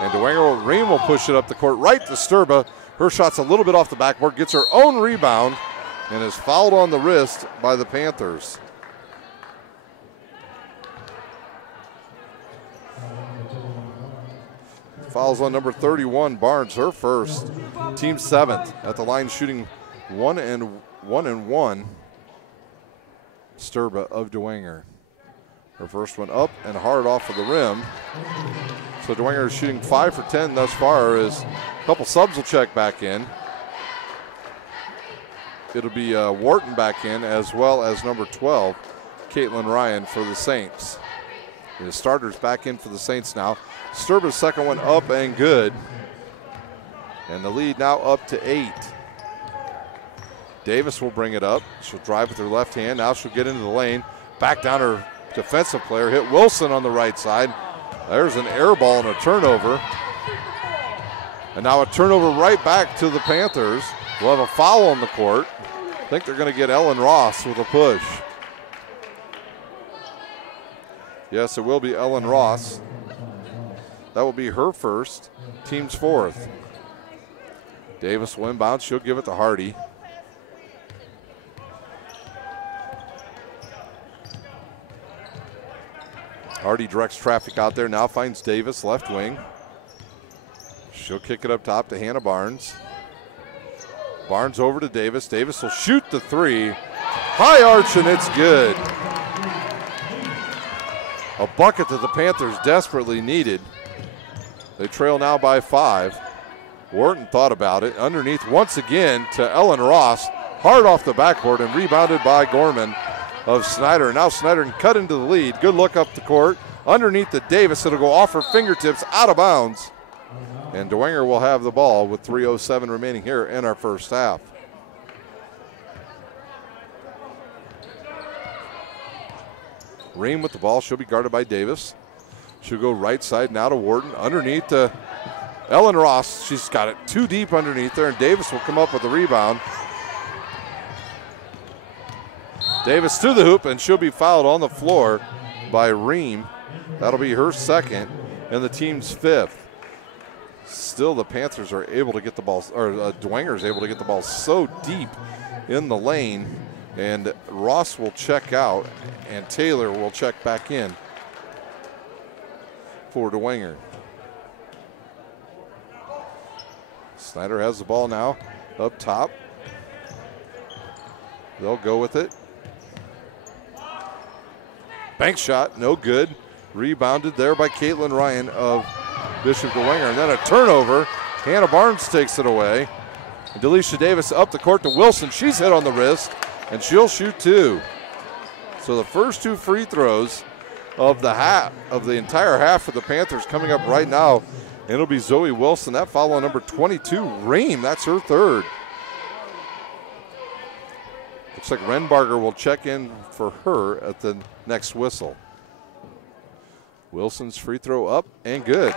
And Ream will push it up the court right to Sturba. Her shot's a little bit off the backboard, gets her own rebound, and is fouled on the wrist by the Panthers. Fouls on number 31, Barnes, her first. Team 7th at the line, shooting 1 and 1. Sturba of Dwegner. Her first one up and hard off of the rim. So Dwegner is shooting 5 for 10 thus far. As a couple subs will check back in. It'll be Wharton back in, as well as number 12, Caitlin Ryan for the Saints. The starters back in for the Saints now. Sturba's second one up and good. And the lead now up to 8. Davis will bring it up. She'll drive with her left hand. Now she'll get into the lane. Back down her defensive player. Hit Wilson on the right side. There's an air ball and a turnover. And now a turnover right back to the Panthers. We'll have a foul on the court. I think they're going to get Ellen Ross with a push. Yes, it will be Ellen Ross. That will be her first, team's 4th. Davis will inbound. She'll give it to Hardy. Hardy directs traffic out there, now finds Davis, left wing. She'll kick it up top to Hannah Barnes. Barnes over to Davis. Davis will shoot the 3. High arch, and it's good. A bucket that the Panthers desperately needed. They trail now by 5. Wharton thought about it. Underneath once again to Ellen Ross. Hard off the backboard and rebounded by Gorman of Snider. Now Snider can cut into the lead. Good look up the court. Underneath to Davis. It'll go off her fingertips, out of bounds. And Dwegner will have the ball with 3:07 remaining here in our first half. Ream with the ball. She'll be guarded by Davis. She'll go right side now to Wharton. Underneath to Ellen Ross. She's got it too deep underneath there, and Davis will come up with the rebound. Davis to the hoop, and she'll be fouled on the floor by Ream. That'll be her second and the team's 5th. Still, the Panthers are able to get the ball, or Dwegner's able to get the ball so deep in the lane, and Ross will check out, and Taylor will check back in for Dwegner. Snider has the ball now up top. They'll go with it. Bank shot, no good. Rebounded there by Caitlin Ryan of Bishop Dwegner, and then a turnover. Hannah Barnes takes it away. And Delisha Davis up the court to Wilson. She's hit on the wrist, and she'll shoot 2. So the first 2 free throws of the entire half for the Panthers coming up right now. And it'll be Zoe Wilson. That foul on number 22, Ream. That's her 3rd. Looks like Renbarger will check in for her at the next whistle. Wilson's free throw up and good.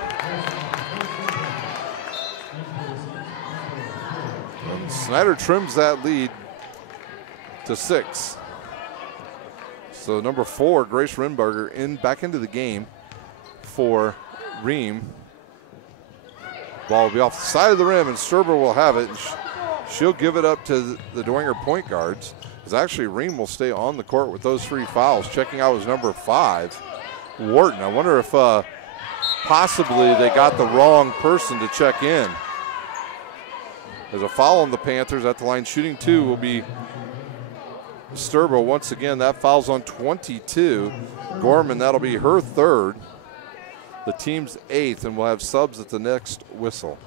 And Snider trims that lead to 6. So number 4, Grace Renbarger, back into the game for Ream. Ball will be off the side of the rim, and Sturber will have it. She'll give it up to the Dwegner point guards. Because actually Ream will stay on the court with those 3 fouls. Checking out was number 5, Wharton. I wonder if possibly they got the wrong person to check in. There's a foul on the Panthers at the line. Shooting 2 will be Sturbo. Once again, that foul's on 22. Gorman, that'll be her 3rd. The team's 8th, and we'll have subs at the next whistle.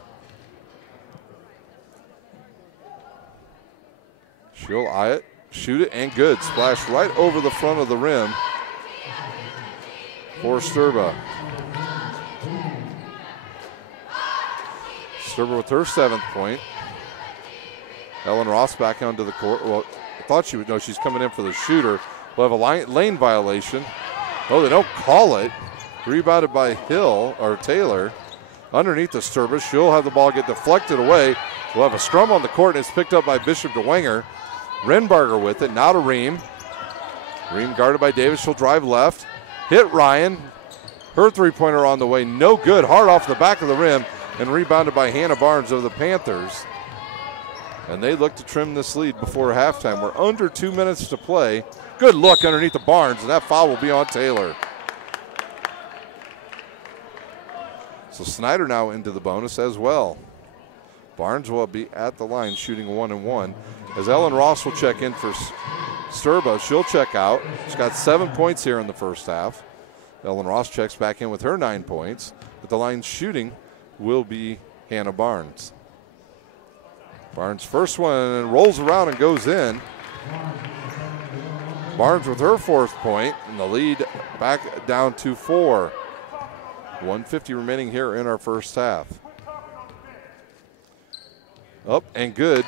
She'll eye it, shoot it, and good. Splash right over the front of the rim for Sturba. Sturba with her 7th point. Ellen Ross back onto the court. Well, I thought she would know she's coming in for the shooter. We'll have a lane violation. Oh, they don't call it. Rebounded by Taylor. Underneath the Sturba. She'll have the ball get deflected away. We'll have a scrum on the court, and it's picked up by Bishop Dwegner. Renbarger with it. Now to Ream. Ream guarded by Davis. She'll drive left. Hit Ryan. Her 3-pointer on the way. No good. Hard off the back of the rim. And rebounded by Hannah Barnes of the Panthers. And they look to trim this lead before halftime. We're under 2 minutes to play. Good look underneath the Barnes, and that foul will be on Taylor. So Snider now into the bonus as well. Barnes will be at the line shooting 1-1. As Ellen Ross will check in for Sturba, she'll check out. She's got 7 points here in the first half. Ellen Ross checks back in with her 9 points. At the line shooting will be Hannah Barnes. Barnes first one and rolls around and goes in. Barnes with her 4th point, and the lead back down to 4. 1:50 remaining here in our first half. Up and good.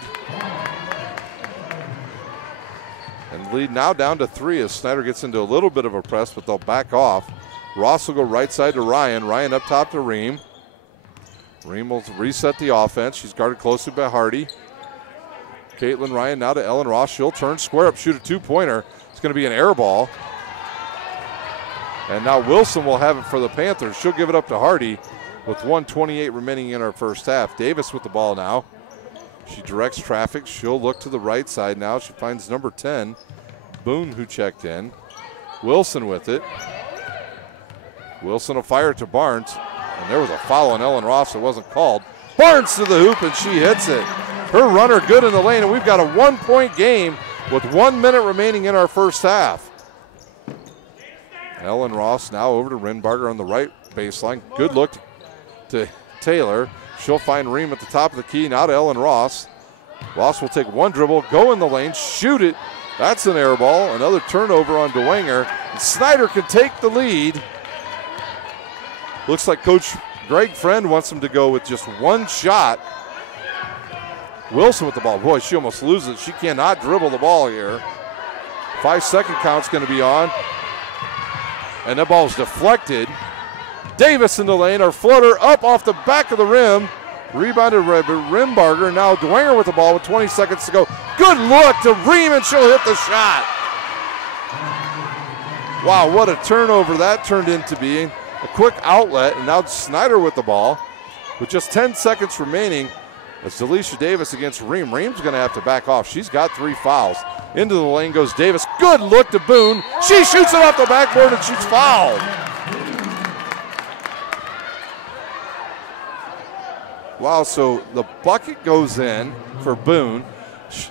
And lead now down to 3 as Snider gets into a little bit of a press, but they'll back off. Ross will go right side to Ryan. Ryan up top to Ream. Ream will reset the offense. She's guarded closely by Hardy. Caitlin Ryan now to Ellen Ross. She'll turn square up, shoot a 2-pointer. It's going to be an air ball. And now Wilson will have it for the Panthers. She'll give it up to Hardy with 1:28 remaining in our first half. Davis with the ball now. She directs traffic. She'll look to the right side now. She finds number 10, Boone, who checked in. Wilson with it. Wilson will fire it to Barnes. And there was a foul on Ellen Ross that wasn't called. Barnes to the hoop, and she hits it. Her runner good in the lane, and we've got a 1-point game with 1 minute remaining in our first half. Ellen Ross now over to Renbarger on the right baseline. Good look to Taylor. She'll find Ream at the top of the key. Now to Ellen Ross. Ross will take one dribble, go in the lane, shoot it. That's an air ball. Another turnover on Dwegner. And Snider can take the lead. Looks like Coach Greg Friend wants him to go with just one shot. Wilson with the ball. Boy, she almost loses it. She cannot dribble the ball here. 5-second count's going to be on. And that ball's deflected. Davis in the lane. Our floater up off the back of the rim. Rebounded by Renbarger. Now Dwegner with the ball with 20 seconds to go. Good look to Ream, and she'll hit the shot. Wow, what a turnover that turned into being. A quick outlet, and now Snider with the ball. With just 10 seconds remaining, it's Delisha Davis against Ream. Ream's going to have to back off. She's got 3 fouls. Into the lane goes Davis. Good look to Boone. She shoots it off the backboard, and she's fouled. Wow, so the bucket goes in for Boone.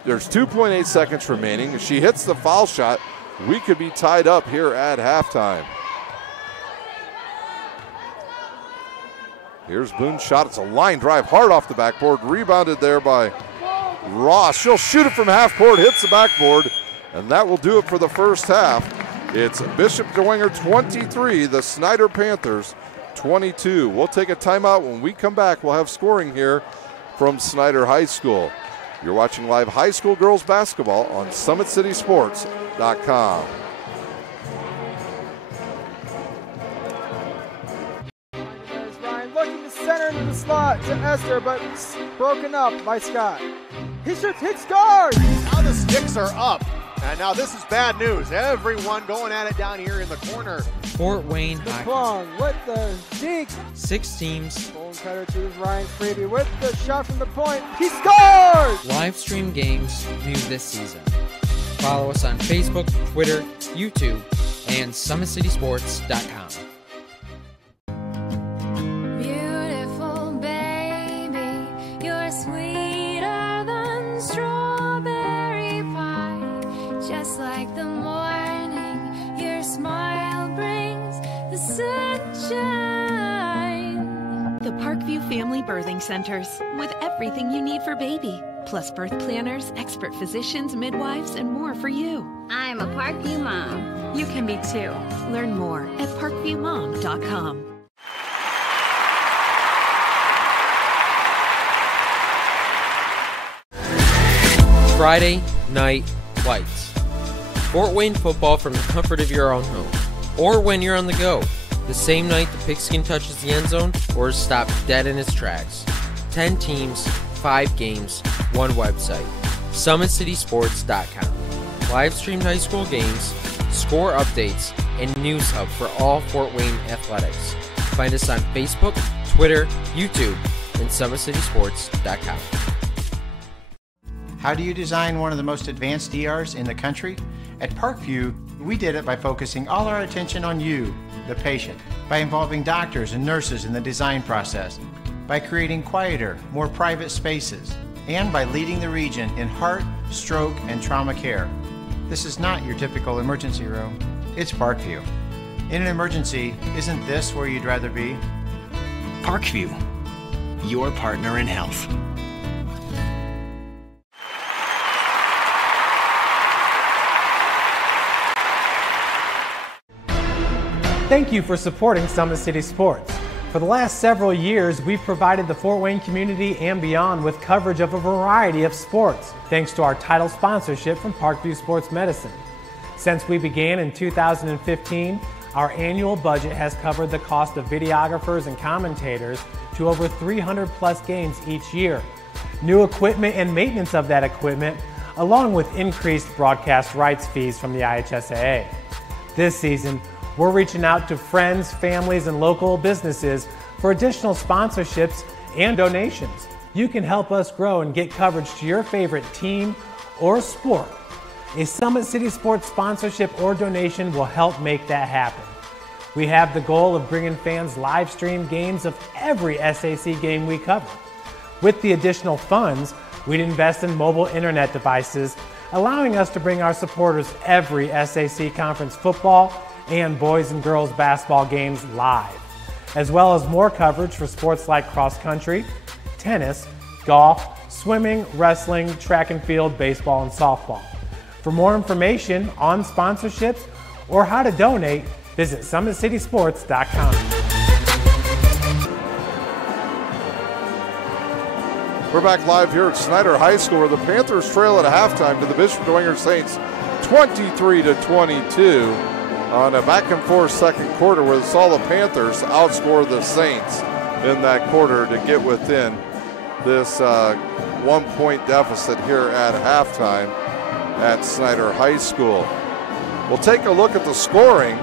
There's 2.8 seconds remaining. If she hits the foul shot, we could be tied up here at halftime. Here's Boone's shot. It's a line drive hard off the backboard. Rebounded there by Ross. She'll shoot it from half court, hits the backboard, and that will do it for the first half. It's Bishop Dwegner 23, the Snider Panthers 22. We'll take a timeout. When we come back, we'll have scoring here from Snider High School. You're watching live high school girls basketball on SummitCitySports.com. Looking to center into the slot to Esther, but broken up by Scott. He shoots, hits, scores! Now the sticks are up. And now this is bad news. Everyone going at it down here in the corner. Fort Wayne The Hockey. plung with the deke. 6 teams. Bone cutter to Ryan Freeby with the shot from the point. He scores! Live stream games new this season. Follow us on Facebook, Twitter, YouTube, and SummitCitySports.com. Beautiful baby, you're sweeter than strawberry pie. Just like the morning, your smile brings the sunshine. The Parkview Family Birthing Centers, with everything you need for baby, plus birth planners, expert physicians, midwives, and more for you. I'm a Parkview mom. You can be too. Learn more at parkviewmom.com. Friday Night Lights. Fort Wayne football from the comfort of your own home, or when you're on the go, the same night the pigskin touches the end zone or is stopped dead in its tracks. 10 teams, 5 games, 1 website. SummitCitySports.com. Live streamed high school games, score updates, and news hub for all Fort Wayne athletics. Find us on Facebook, Twitter, YouTube, and SummitCitySports.com. How do you design one of the most advanced ERs in the country? At Parkview, we did it by focusing all our attention on you, the patient, by involving doctors and nurses in the design process, by creating quieter, more private spaces, and by leading the region in heart, stroke, and trauma care. This is not your typical emergency room. It's Parkview. In an emergency, isn't this where you'd rather be? Parkview, your partner in health. Thank you for supporting Summit City Sports. For the last several years, we've provided the Fort Wayne community and beyond with coverage of a variety of sports, thanks to our title sponsorship from Parkview Sports Medicine. Since we began in 2015, our annual budget has covered the cost of videographers and commentators to over 300 plus games each year. New equipment and maintenance of that equipment, along with increased broadcast rights fees from the IHSAA. This season, we're reaching out to friends, families, and local businesses for additional sponsorships and donations. You can help us grow and get coverage to your favorite team or sport. A Summit City Sports sponsorship or donation will help make that happen. We have the goal of bringing fans live stream games of every SAC game we cover. With the additional funds, we'd invest in mobile internet devices, allowing us to bring our supporters every SAC conference football and boys and girls basketball games live, as well as more coverage for sports like cross country, tennis, golf, swimming, wrestling, track and field, baseball, and softball. For more information on sponsorships or how to donate, visit SummitCitySports.com. We're back live here at Snider High School, where the Panthers trail at halftime to the Bishop Dwegner Saints 23-22. On a back-and-forth second quarter where the saw the Panthers outscore the Saints in that quarter to get within this 1-point deficit here at halftime at Snider High School. We'll take a look at the scoring.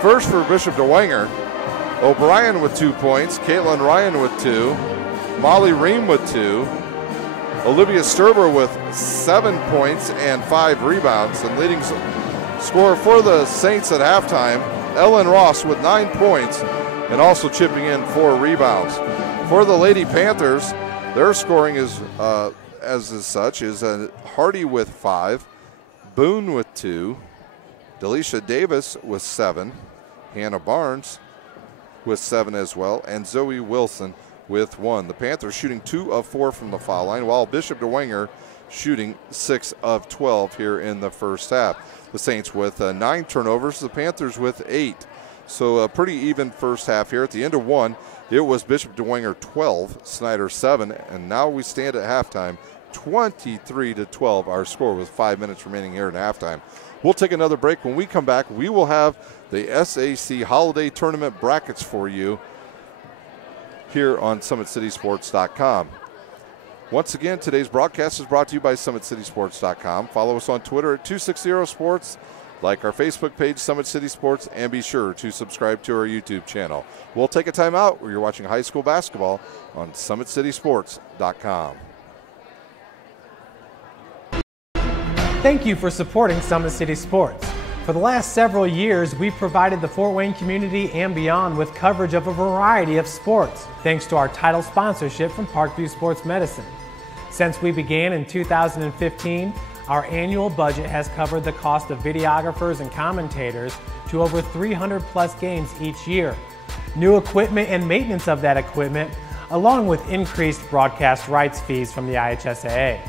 First for Bishop Dwegner, O'Brien with 2 points, Caitlin Ryan with 2, Molly Ream with 2, Olivia Sturber with 7 points and 5 rebounds, and leading scorer for the Saints at halftime, Ellen Ross with 9 points and also chipping in 4 rebounds. For the Lady Panthers, their scoring is Hardy with 5, Boone with 2, Delisha Davis with 7, Hannah Barnes with 7 as well, and Zoe Wilson with 1. The Panthers shooting 2 of 4 from the foul line, while Bishop Dwegner shooting 6 of 12 here in the first half. The Saints with 9 turnovers, the Panthers with 8. So a pretty even first half here. At the end of 1, it was Bishop Dwegner 12, Snider 7, and now we stand at halftime 23-12, our score with 5 minutes remaining here in halftime. We'll take another break. When we come back, we will have the SAC Holiday Tournament brackets for you here on SummitCitySports.com. Once again, today's broadcast is brought to you by SummitCitySports.com. Follow us on Twitter at 260sports, like our Facebook page, Summit City Sports, and be sure to subscribe to our YouTube channel. We'll take a time out where you're watching high school basketball on SummitCitySports.com. Thank you for supporting Summit City Sports. For the last several years, we've provided the Fort Wayne community and beyond with coverage of a variety of sports, thanks to our title sponsorship from Parkview Sports Medicine. Since we began in 2015, our annual budget has covered the cost of videographers and commentators to over 300 plus games each year. New equipment and maintenance of that equipment, along with increased broadcast rights fees from the IHSAA.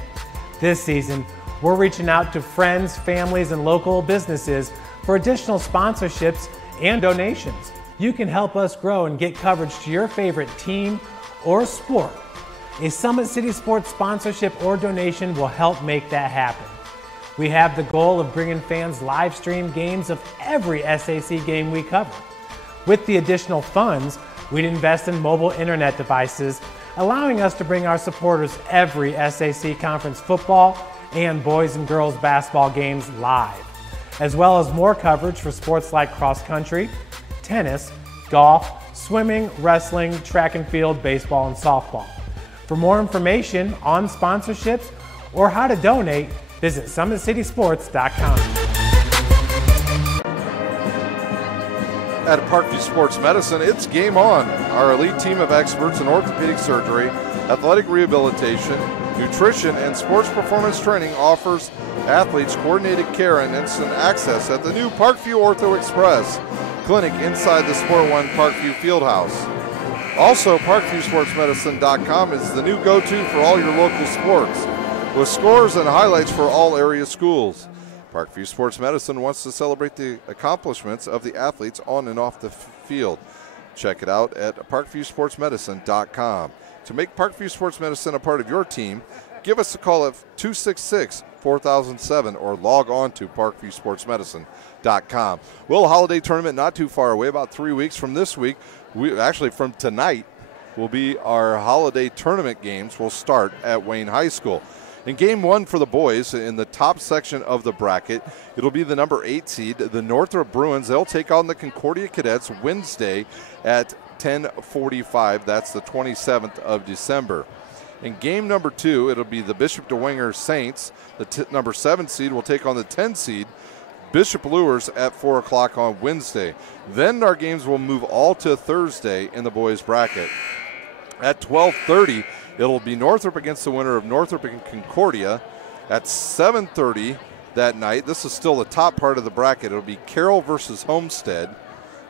This season, we're reaching out to friends, families, and local businesses for additional sponsorships and donations. You can help us grow and get coverage to your favorite team or sport. A Summit City Sports sponsorship or donation will help make that happen. We have the goal of bringing fans live stream games of every SAC game we cover. With the additional funds, we'd invest in mobile internet devices, allowing us to bring our supporters every SAC conference football and boys and girls basketball games live, as well as more coverage for sports like cross country, tennis, golf, swimming, wrestling, track and field, baseball, and softball. For more information on sponsorships or how to donate, visit SummitCitySports.com. At Parkview Sports Medicine, it's game on. Our elite team of experts in orthopedic surgery, athletic rehabilitation, nutrition, and sports performance training offers athletes coordinated care and instant access at the new Parkview Ortho Express clinic inside the Sport One Parkview Fieldhouse. Also, ParkviewSportsMedicine.com is the new go-to for all your local sports, with scores and highlights for all area schools. Parkview Sports Medicine wants to celebrate the accomplishments of the athletes on and off the field. Check it out at ParkviewSportsMedicine.com. To make Parkview Sports Medicine a part of your team, give us a call at 266-4007 or log on to ParkviewSportsMedicine.com. Well, holiday tournament not too far away, about 3 weeks from this week. Actually, from tonight will be our holiday tournament games. Will start at Wayne High School. In game 1 for the boys, in the top section of the bracket, it'll be the number 8 seed, the Northrop Bruins. They'll take on the Concordia Cadets Wednesday at 10:45. That's the 27th of December. In game number 2, it'll be the Bishop Dwegner Saints. The number 7 seed will take on the 10 seed, Bishop Lures, at 4 o'clock on Wednesday. Then our games will move all to Thursday in the boys bracket. At 12:30, it'll be Northrop against the winner of Northrop and Concordia. At 7:30 that night, this is still the top part of the bracket, it'll be Carroll versus Homestead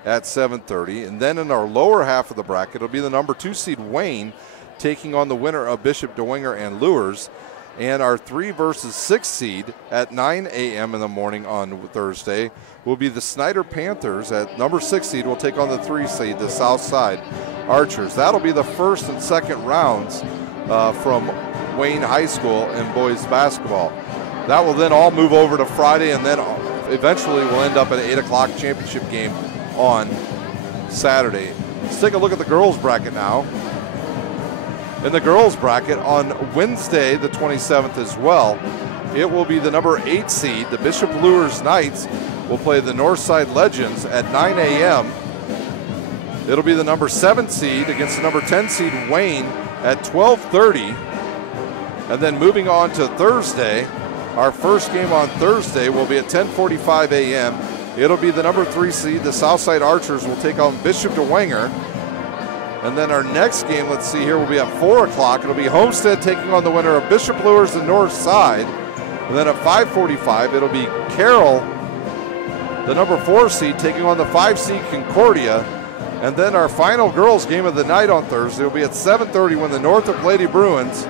at 7:30. And then in our lower half of the bracket, it'll be the number 2 seed Wayne taking on the winner of Bishop Dwegner and Lures. And our 3 versus 6 seed at 9 a.m. in the morning on Thursday will be the Snider Panthers. At number 6 seed will take on the 3 seed, the Southside Archers. That'll be the first and second rounds from Wayne High School in boys basketball. That will then all move over to Friday, and then eventually we'll end up at an 8 o'clock championship game on Saturday. Let's take a look at the girls bracket now. In the girls bracket on Wednesday, the 27th as well, it will be the number 8 seed, the Bishop Lures Knights, will play the Northside Legends at 9 a.m. It'll be the number 7 seed against the number 10 seed Wayne at 12:30. And then moving on to Thursday, our first game on Thursday will be at 10:45 a.m. It'll be the number 3 seed, the Southside Archers, will take on Bishop Dwegner. And then our next game, let's see here, will be at 4 o'clock. It'll be Homestead taking on the winner of Bishop Lures and Northside. And then at 5:45, it'll be Carroll, the number 4 seed, taking on the 5 seed Concordia. And then our final girls game of the night on Thursday will be at 7:30 when the Northrop Lady Bruins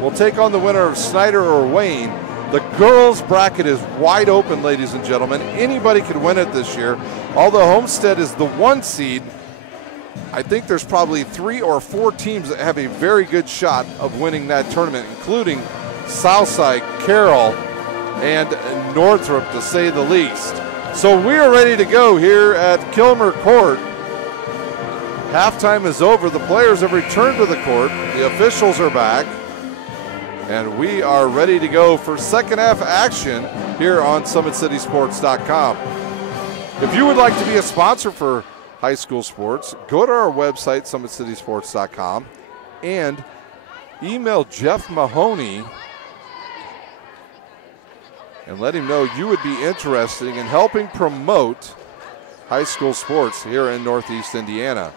will take on the winner of Snider or Wayne. The girls bracket is wide open, ladies and gentlemen. Anybody could win it this year. Although Homestead is the 1 seed, I think there's probably 3 or 4 teams that have a very good shot of winning that tournament, including Southside, Carroll, and Northrop, to say the least. So we are ready to go here at Kilmer Court. Halftime is over. The players have returned to the court. The officials are back. And we are ready to go for second half action here on SummitCitySports.com. If you would like to be a sponsor for high school sports, go to our website, SummitCitySports.com, and email Jeff Mahoney and let him know you would be interested in helping promote high school sports here in Northeast Indiana.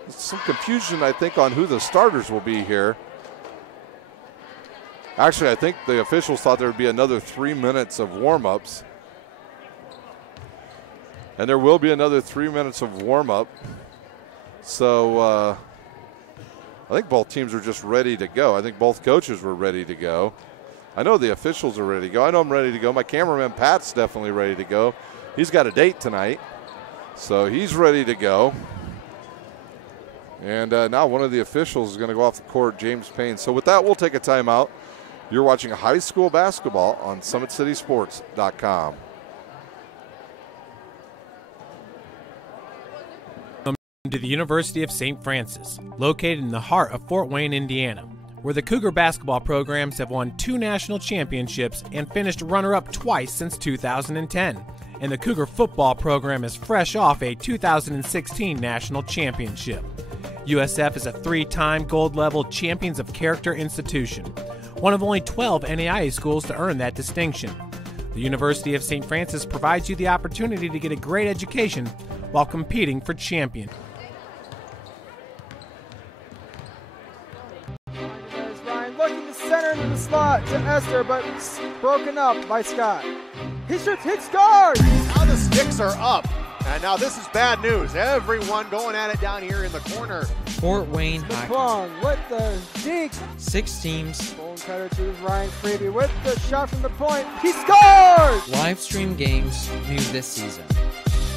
There's some confusion, I think, on who the starters will be here. Actually, I think the officials thought there would be another 3 minutes of warm-ups. And there will be another 3 minutes of warm-up. So I think both teams are just ready to go. I think both coaches were ready to go. I know the officials are ready to go. I know I'm ready to go. My cameraman, Pat's definitely ready to go. He's got a date tonight, so he's ready to go. And now one of the officials is going to go off the court, James Payne. So with that, we'll take a timeout. You're watching high school basketball on SummitCitySports.com. To the University of St. Francis, located in the heart of Fort Wayne, Indiana, where the Cougar basketball programs have won 2 national championships and finished runner-up twice since 2010. And the Cougar football program is fresh off a 2016 national championship. USF is a 3-time gold-level Champions of Character institution, one of only 12 NAIA schools to earn that distinction. The University of St. Francis provides you the opportunity to get a great education while competing for champion. There's Ryan looking to center into the slot to Esther, but broken up by Scott. He shoots, hits, scores! Now the sticks are up. And now this is bad news. Everyone going at it down here in the corner. Fort Wayne hockey. Plong with the deke. 6 teams. Bone cutter to Ryan Freeby with the shot from the point. He scores! Live stream games new this season.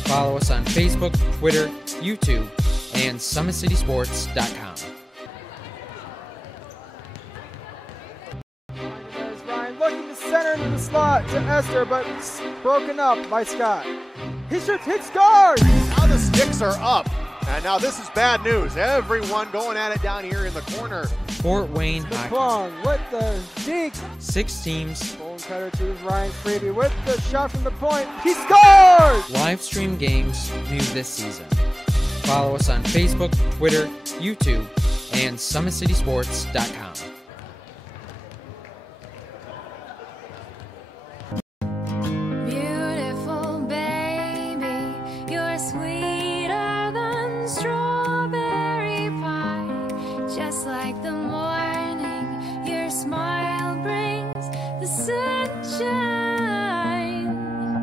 Follow us on Facebook, Twitter, YouTube, and SummitCitySports.com. There's Ryan looking to center into the slot to Esther, but broken up by Scott. He shoots, hits, scores! Now the sticks are up. And now this is bad news. Everyone going at it down here in the corner. Fort Wayne hockey. Plong with the deke. 6 teams. Bone cutter to Ryan Freeby with the shot from the point. He scores! Live stream games new this season. Follow us on Facebook, Twitter, YouTube, and SummitCitySports.com. Beautiful baby, you're sweeter than strawberry pie. Just like the morning, your smile brings the sunshine.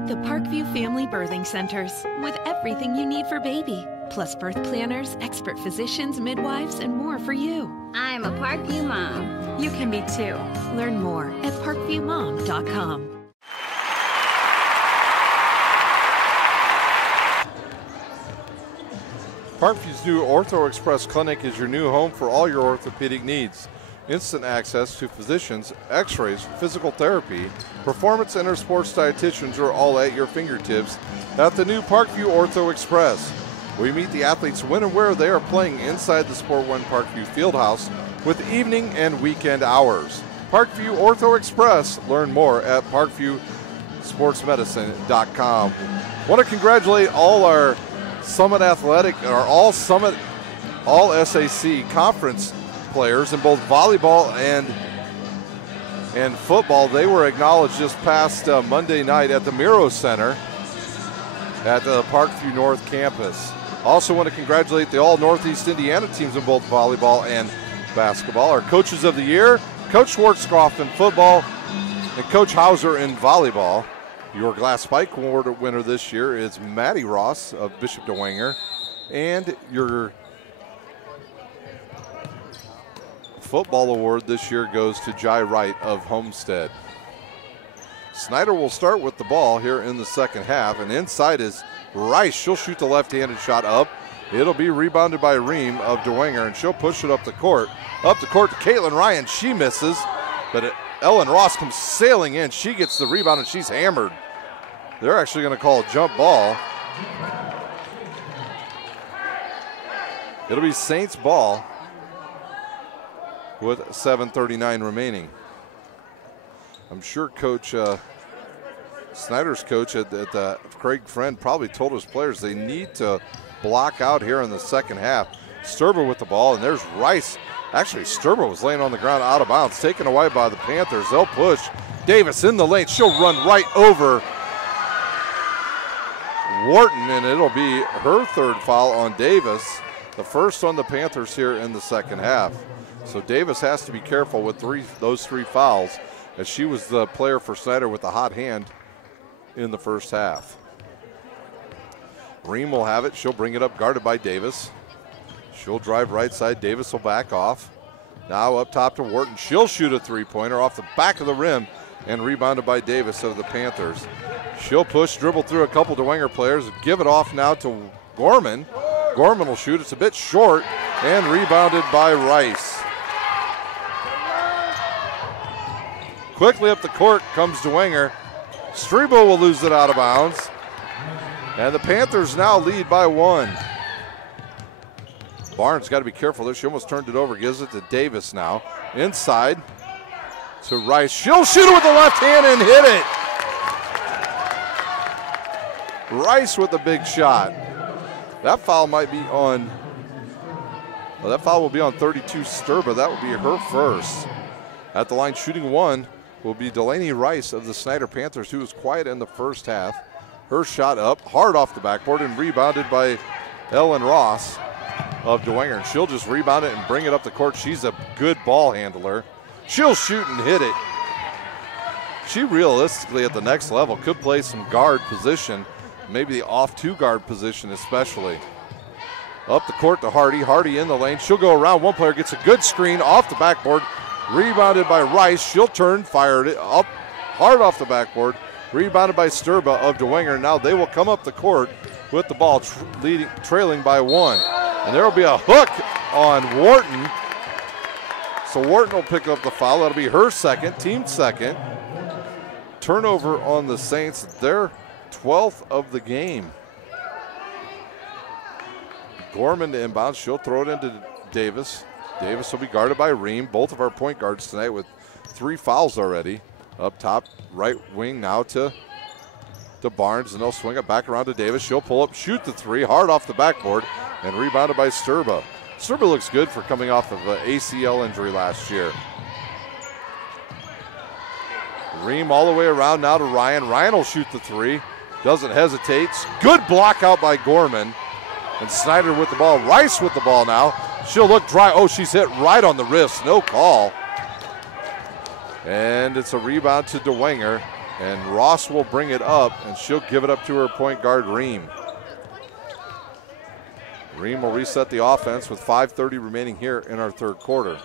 The Parkview Family Birthing Centers, with everything you need for baby, plus birth planners, expert physicians, midwives, and more for you. I'm a Parkview mom. You can be too. Learn more at parkviewmom.com. Parkview's new Ortho Express Clinic is your new home for all your orthopedic needs. Instant access to physicians, x-rays, physical therapy, performance and sports dietitians are all at your fingertips at the new Parkview Ortho Express. We meet the athletes when and where they are playing inside the Sport One Parkview Fieldhouse with evening and weekend hours. Parkview Ortho Express. Learn more at parkviewsportsmedicine.com. Want to congratulate all our Summit Athletic, or all SAC conference players in both volleyball and football. They were acknowledged just past Monday night at the Miro Center at the Parkview North campus. Also want to congratulate the all Northeast Indiana teams in both volleyball and basketball. Our coaches of the year, Coach Schwartzkopf in football and Coach Hauser in volleyball. Your Glass Spike Award winner this year is Maddie Ross of Bishop Dwegner. And your football award this year goes to Jai Wright of Homestead. Snider will start with the ball here in the second half, and inside is Rice. She'll shoot the left-handed shot up. It'll be rebounded by Ream of Dwegner, and she'll push it up the court. Up the court to Caitlin Ryan. She misses, but Ellen Ross comes sailing in. She gets the rebound, and she's hammered. They're actually going to call a jump ball. It'll be Saints ball with 7:39 remaining. I'm sure Coach Snider's coach at Craig Friend probably told his players they need to block out here in the second half. Sturba with the ball, and there's Rice. Actually, Sturba was laying on the ground out of bounds, taken away by the Panthers. They'll push. Davis in the lane. She'll run right over Wharton, and it'll be her third foul on Davis, the first on the Panthers here in the second half. So Davis has to be careful with those three fouls, as she was the player for Snider with the hot hand in the first half. Ream will have it. She'll bring it up, guarded by Davis. She'll drive right side. Davis will back off. Now up top to Wharton. She'll shoot a three-pointer off the back of the rim and rebounded by Davis of the Panthers. She'll push, dribble through a couple Dwegner players, give it off now to Gorman. Gorman will shoot. It's a bit short and rebounded by Rice. Quickly up the court comes Dwegner. Strebo will lose it out of bounds. And the Panthers now lead by 1. Barnes got to be careful there. She almost turned it over. Gives it to Davis now. Inside to Rice. She'll shoot it with the left hand and hit it. Rice with a big shot. That foul might be on, well, that foul will be on 32 Sturba. That will be her first. At the line shooting 1 will be Delaney Rice of the Snider Panthers, who was quiet in the first half. Her shot up, hard off the backboard, and rebounded by Ellen Ross of Dwegner. She'll just rebound it and bring it up the court. She's a good ball handler. She'll shoot and hit it. She realistically at the next level could play some guard position, maybe the off two guard position especially. Up the court to Hardy. Hardy in the lane. She'll go around. One player gets a good screen off the backboard. Rebounded by Rice. She'll turn, fired it up hard off the backboard. Rebounded by Sturba of Dwegner. Now they will come up the court with the ball trailing by 1. And there will be a hook on Wharton. So Wharton will pick up the foul. That'll be her second, team second. Turnover on the Saints, their 12th of the game. Gorman to inbound. She'll throw it into Davis. Davis will be guarded by Ream. Both of our point guards tonight with 3 fouls already. Up top, right wing now to Barnes, and they'll swing it back around to Davis. She'll pull up, shoot the 3, hard off the backboard, and rebounded by Sturba. Sturba looks good for coming off of an ACL injury last year. Ream all the way around now to Ryan. Ryan will shoot the 3. Doesn't hesitate. Good block out by Gorman. And Snider with the ball. Rice with the ball now. She'll look dry. Oh, she's hit right on the wrist. No call. And it's a rebound to Dwegner. And Ross will bring it up, and she'll give it up to her point guard, Ream. Ream will reset the offense with 5:30 remaining here in our third quarter.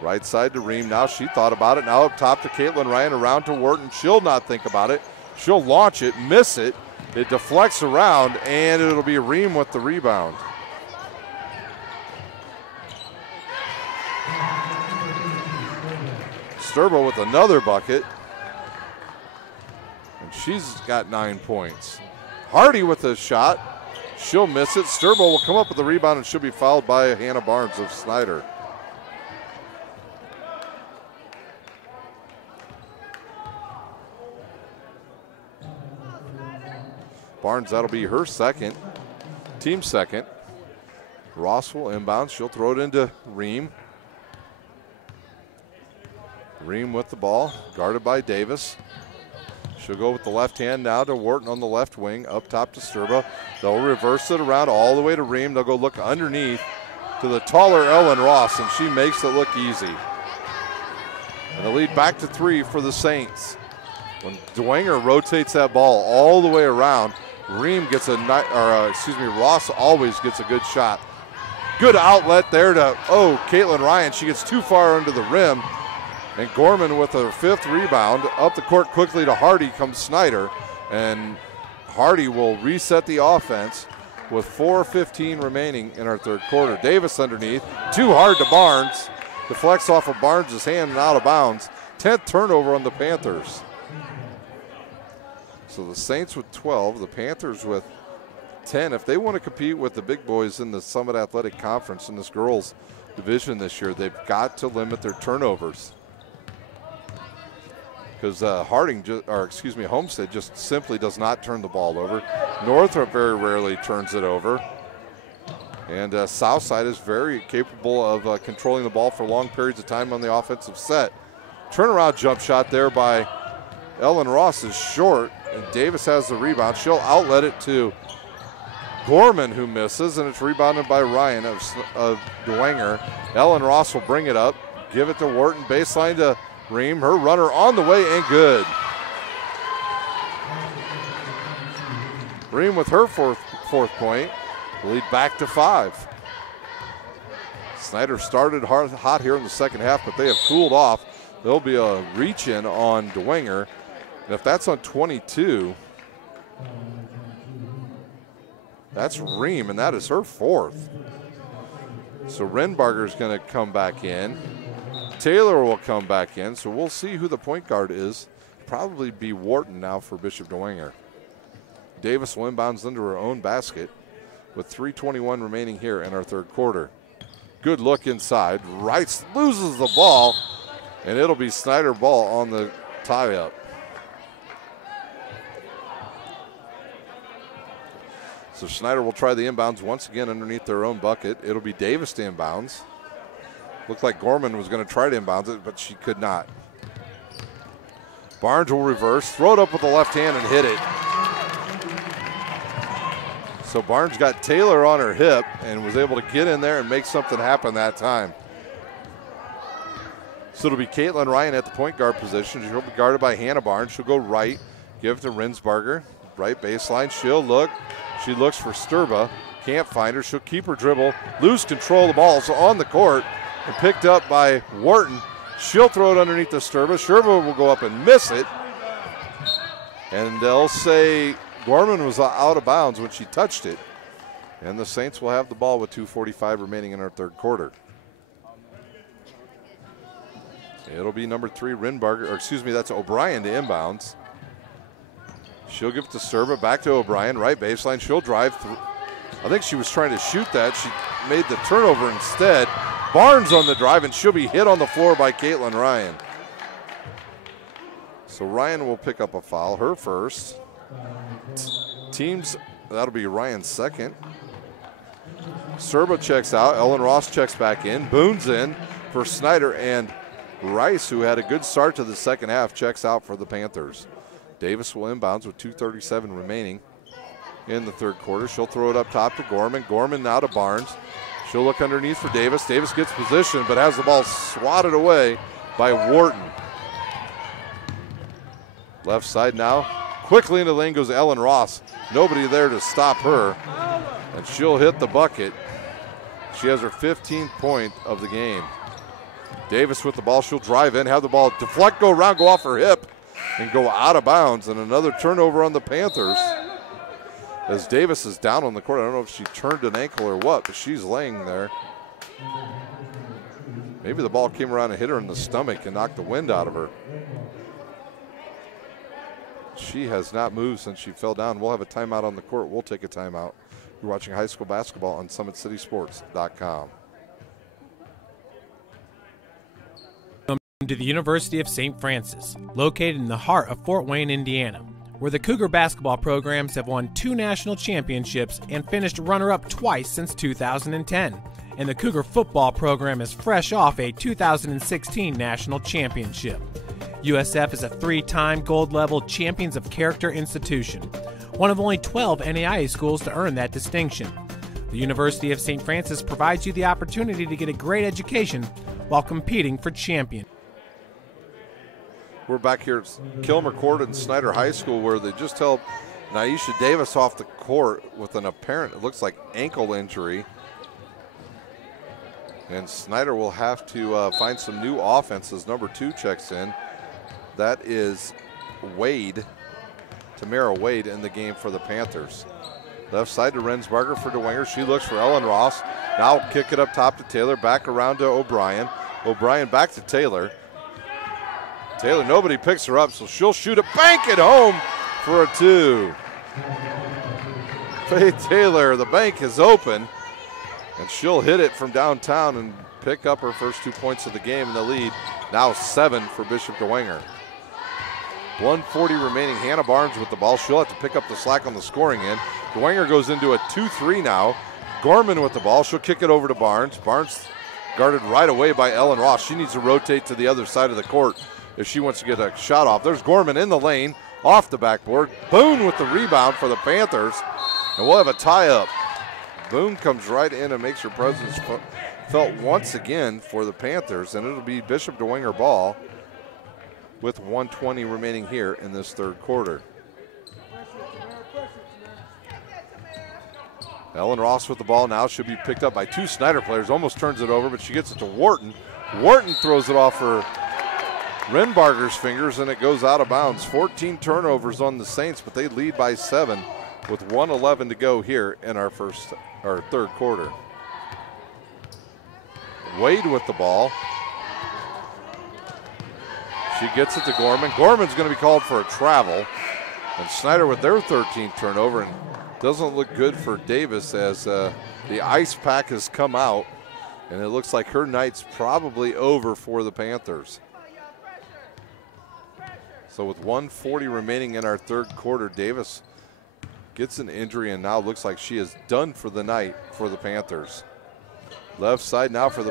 Right side to Ream. Now she thought about it. Now up top to Caitlin Ryan, around to Wharton. She'll not think about it. She'll launch it, miss it. It deflects around, and it'll be Ream with the rebound. Sturba with another bucket. And she's got 9 points. Hardy with a shot. She'll miss it. Sturba will come up with the rebound and she'll be fouled by Hannah Barnes of Snider. Barnes, that'll be her second, team second. Ross will inbound. She'll throw it into Ream. Ream with the ball, guarded by Davis. She'll go with the left hand now to Wharton on the left wing, up top to Sturba. They'll reverse it around all the way to Ream. They'll go look underneath to the taller Ellen Ross, and she makes it look easy. And the lead back to 3 for the Saints. When Dwegner rotates that ball all the way around, Ross always gets a good shot. Good outlet there to, Caitlin Ryan. She gets too far under the rim. And Gorman with her 5th rebound. Up the court quickly to Hardy comes Snider. And Hardy will reset the offense with 4:15 remaining in our 3rd quarter. Davis underneath. Too hard to Barnes. Deflects off of Barnes' hand and out of bounds. 10th turnover on the Panthers. So the Saints with 12, the Panthers with 10. If they want to compete with the big boys in the Summit Athletic Conference in this girls division this year, they've got to limit their turnovers. Because Homestead just simply does not turn the ball over. Northrop very rarely turns it over. And Southside is very capable of controlling the ball for long periods of time on the offensive set. Turnaround jump shot there by Ellen Ross is short, and Davis has the rebound. She'll outlet it to Gorman, who misses, and it's rebounded by Ryan of Dwegner. Ellen Ross will bring it up, give it to Wharton, baseline to Ream. Her runner on the way and good. Ream with her fourth point. Lead back to 5. Snider started hot here in the second half, but they have cooled off. There'll be a reach-in on Dwegner. And if that's on 22, that's Ream, and that is her 4th. So Renbarger's going to come back in. Taylor will come back in, so we'll see who the point guard is. Probably be Wharton now for Bishop Dwegner. Davis will inbounds into her own basket with 3:21 remaining here in our 3rd quarter. Good look inside. Rice loses the ball, and it'll be Snider ball on the tie-up. So Snider will try the inbounds once again underneath their own bucket. It'll be Davis to inbounds. Looked like Gorman was going to try to inbounds it, but she could not. Barnes will reverse, throw it up with the left hand and hit it. So Barnes got Taylor on her hip and was able to get in there and make something happen that time. So it'll be Caitlin Ryan at the point guard position. She'll be guarded by Hannah Barnes. She'll go right, give it to Rinsbarger. Right baseline, she'll look. She looks for Sturba, can't find her. She'll keep her dribble, lose control of the ball. So on the court and picked up by Wharton. She'll throw it underneath the Sturba. Sturba will go up and miss it. And they'll say Gorman was out of bounds when she touched it. And the Saints will have the ball with 2:45 remaining in our 3rd quarter. It'll be number 3, that's O'Brien to inbounds. She'll give it to Sturba, back to O'Brien, right baseline. She'll drive through. I think she was trying to shoot that. She made the turnover instead. Barnes on the drive, and she'll be hit on the floor by Caitlin Ryan. So Ryan will pick up a foul, her first. That'll be Ryan's 2nd. Sturba checks out. Ellen Ross checks back in. Boone's in for Snider, and Rice, who had a good start to the second half, checks out for the Panthers. Davis will inbounds with 2:37 remaining in the 3rd quarter. She'll throw it up top to Gorman. Gorman now to Barnes. She'll look underneath for Davis. Davis gets position, but has the ball swatted away by Wharton. Left side now. Quickly into the lane goes Ellen Ross. Nobody there to stop her. And she'll hit the bucket. She has her 15th point of the game. Davis with the ball. She'll drive in, have the ball deflect, go around, go off her hip, and go out of bounds. And another turnover on the Panthers. As Davis is down on the court. I don't know if she turned an ankle or what, but she's laying there. Maybe the ball came around and hit her in the stomach and knocked the wind out of her. She has not moved since she fell down. We'll have a timeout on the court. We'll take a timeout. You're watching high school basketball on SummitCitySports.com. To the University of St. Francis, located in the heart of Fort Wayne, Indiana, where the Cougar basketball programs have won 2 national championships and finished runner-up twice since 2010. And the Cougar football program is fresh off a 2016 national championship. USF is a 3-time gold-level Champions of Character institution, one of only 12 NAIA schools to earn that distinction. The University of St. Francis provides you the opportunity to get a great education while competing for champion. We're back here at Kilmer Court and Snider High School, where they just held Naisha Davis off the court with an apparent, it looks like, ankle injury. And Snider will have to find some new offense as number 2 checks in. That is Wade, Tamara Wade, in the game for the Panthers. Left side to Rensbarger for Dwegner. She looks for Ellen Ross. Now kick it up top to Taylor. Back around to O'Brien. O'Brien back to Taylor. Taylor, nobody picks her up, so she'll shoot it, bank it home for a 2. Faith Taylor, the bank is open, and she'll hit it from downtown and pick up her first 2 points of the game in the lead. Now 7 for Bishop Dwegner. 1:40 remaining. Hannah Barnes with the ball. She'll have to pick up the slack on the scoring end. Dwegner goes into a 2-3 now. Gorman with the ball. She'll kick it over to Barnes. Barnes guarded right away by Ellen Ross. She needs to rotate to the other side of the court if she wants to get a shot off. There's Gorman in the lane, off the backboard. Boone with the rebound for the Panthers. And we'll have a tie-up. Boone comes right in and makes her presence felt once again for the Panthers, and it'll be Bishop Dwegner ball with 1:20 remaining here in this third quarter. Ellen Ross with the ball now. Should be picked up by 2 Snider players. Almost turns it over, but she gets it to Wharton. Wharton throws it off her Renbarger's fingers, and it goes out of bounds. 14 turnovers on the Saints, but they lead by 7 with 1:11 to go here in our third quarter. Wade with the ball. She gets it to Gorman. Gorman's going to be called for a travel. And Snider with their 13th turnover, and doesn't look good for Davis as the ice pack has come out, and it looks like her night's probably over for the Panthers. So with 1:40 remaining in our third quarter, Davis gets an injury and now looks like she is done for the night for the Panthers. Left side now for the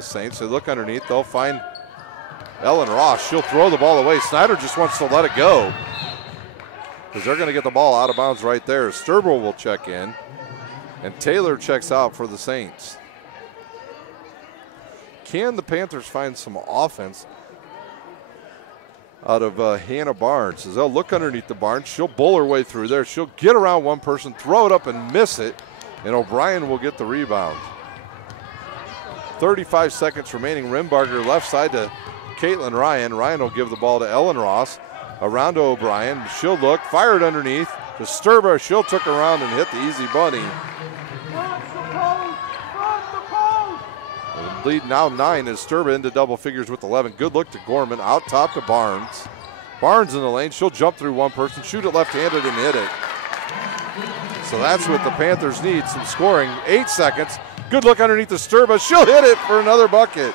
Saints. They look underneath. They'll find Ellen Ross. She'll throw the ball away. Snider just wants to let it go because they're going to get the ball out of bounds right there. Sturble will check in, and Taylor checks out for the Saints. Can the Panthers find some offense out of Hannah Barnes? As they'll look underneath the Barnes. She'll bull her way through there. She'll get around one person, throw it up and miss it, and O'Brien will get the rebound. 35 seconds remaining. Renbarger left side to Caitlin Ryan. Ryan will give the ball to Ellen Ross. Around to O'Brien. She'll look, fired underneath to Sturba. She'll took around and hit the easy bunny. The lead now 9 as Sturba into double figures with 11. Good look to Gorman. Out top to Barnes. Barnes in the lane. She'll jump through one person, shoot it left-handed and hit it. So that's what the Panthers need, some scoring. 8 seconds. Good look underneath the Sturba. She'll hit it for another bucket.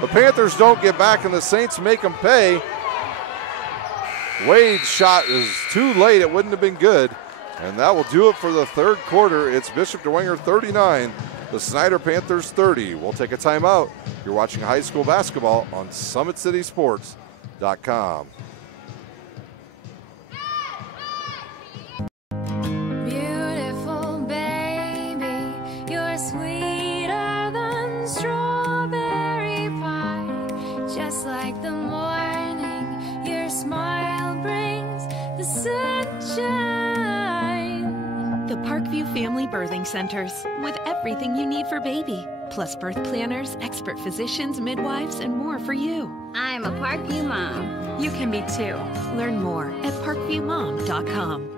The Panthers don't get back, and the Saints make them pay. Wade's shot is too late. It wouldn't have been good. And that will do it for the third quarter. It's Bishop Dwegner 39, the Snider Panthers 30. We'll take a timeout. You're watching high school basketball on SummitCitySports.com. Beautiful baby, you're sweeter than strawberry pie. Just like the morning, your smile brings the sunshine. The Parkview Family Birthing Centers, with everything you need for baby, plus birth planners, expert physicians, midwives, and more for you. I'm a Parkview mom. You can be too. Learn more at parkviewmom.com.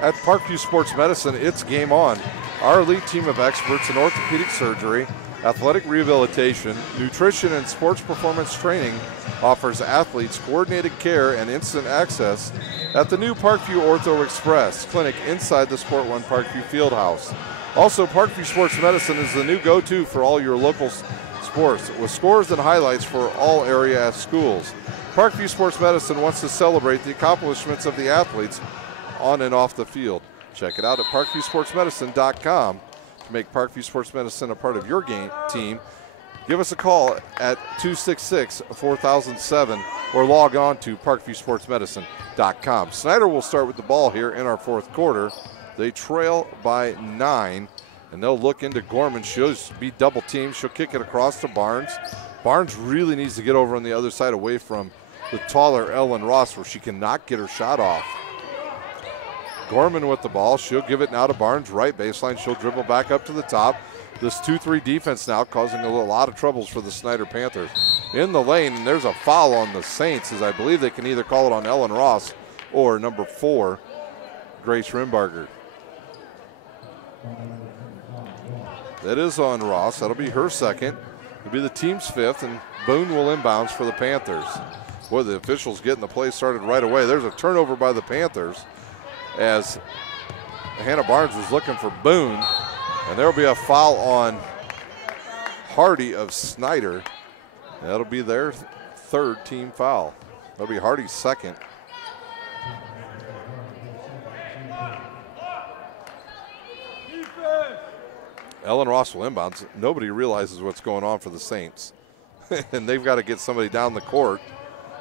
At Parkview Sports Medicine, it's game on. Our elite team of experts in orthopedic surgery, athletic rehabilitation, nutrition, and sports performance training offers athletes coordinated care and instant access at the new Parkview Ortho Express clinic inside the Sport One Parkview Fieldhouse. Also, Parkview Sports Medicine is the new go-to for all your local sports, with scores and highlights for all area schools. Parkview Sports Medicine wants to celebrate the accomplishments of the athletes on and off the field. Check it out at parkviewsportsmedicine.com to make Parkview Sports Medicine a part of your team. Give us a call at 266-4007 or log on to parkviewsportsmedicine.com. Snider will start with the ball here in our fourth quarter. They trail by 9 And they'll look into Gorman. She'll be double teamed. She'll kick it across to Barnes. Barnes really needs to get over on the other side away from the taller Ellen Ross where she cannot get her shot off. Gorman with the ball. She'll give it now to Barnes, right baseline. She'll dribble back up to the top. This 2-3 defense now causing a lot of troubles for the Snider Panthers. In the lane, and there's a foul on the Saints, as I believe they can either call it on Ellen Ross or number 4, Grace Rimbarger. That is on Ross. That'll be her second. It'll be the team's 5th, and Boone will inbounds for the Panthers. Boy, the officials getting the play started right away. There's a turnover by the Panthers as Hannah Barnes was looking for Boone, and there'll be a foul on Hardy of Snider. That'll be their 3rd team foul. That'll be Hardy's 2nd. Ellen Ross will inbounds. Nobody realizes what's going on for the Saints. And they've got to get somebody down the court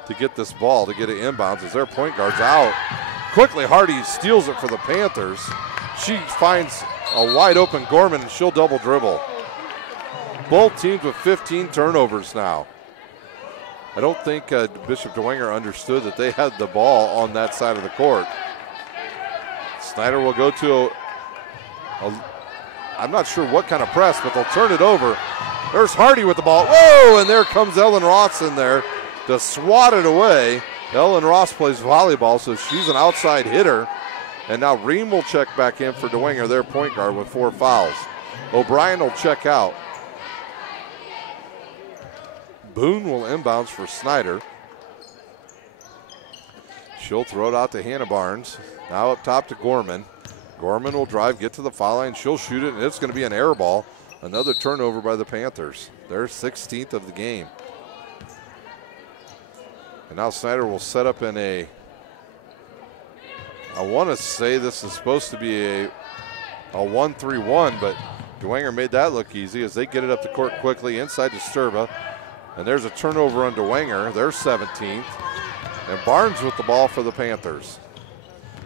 to get this ball, to get it inbounds as their point guard's out. Quickly, Hardy steals it for the Panthers. She finds a wide open Gorman, and she'll double dribble. Both teams with 15 turnovers now. I don't think Bishop Dwegner understood that they had the ball on that side of the court. Snider will go to I'm not sure what kind of press, but they'll turn it over. There's Hardy with the ball. Whoa, and there comes Ellen Ross in there to swat it away. Ellen Ross plays volleyball, so she's an outside hitter. And now Ream will check back in for Dwegner, their point guard, with 4 fouls. O'Brien will check out. Boone will inbounds for Snider. She'll throw it out to Hannah Barnes. Now up top to Gorman. Gorman will drive, get to the foul line. She'll shoot it, and it's going to be an air ball. Another turnover by the Panthers. Their 16th of the game. And now Snider will set up in I want to say this is supposed to be a 1-3-1, but Dwegner made that look easy as they get it up the court quickly inside to Sturba. And there's a turnover on Dwegner, their 17th. And Barnes with the ball for the Panthers.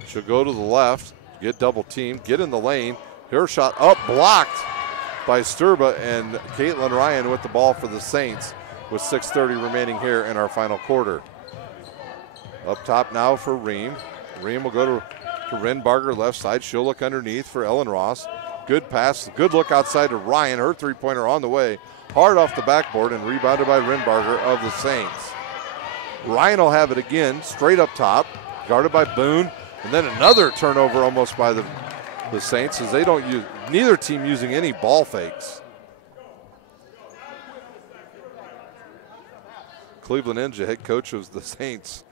She'll go to the left, get double teamed, get in the lane. Her shot up, blocked by Sturba, and Caitlin Ryan with the ball for the Saints with 6:30 remaining here in our final quarter. Up top now for Ream. Ream will go to Rinbarger left side. She'll look underneath for Ellen Ross. Good pass, good look outside to Ryan. Her three-pointer on the way. Hard off the backboard and rebounded by Rinbarger of the Saints. Ryan will have it again, straight up top, guarded by Boone. And then another turnover almost by the Saints as they don't use, neither team using any ball fakes. Cleveland Ninja, head coach of the Saints,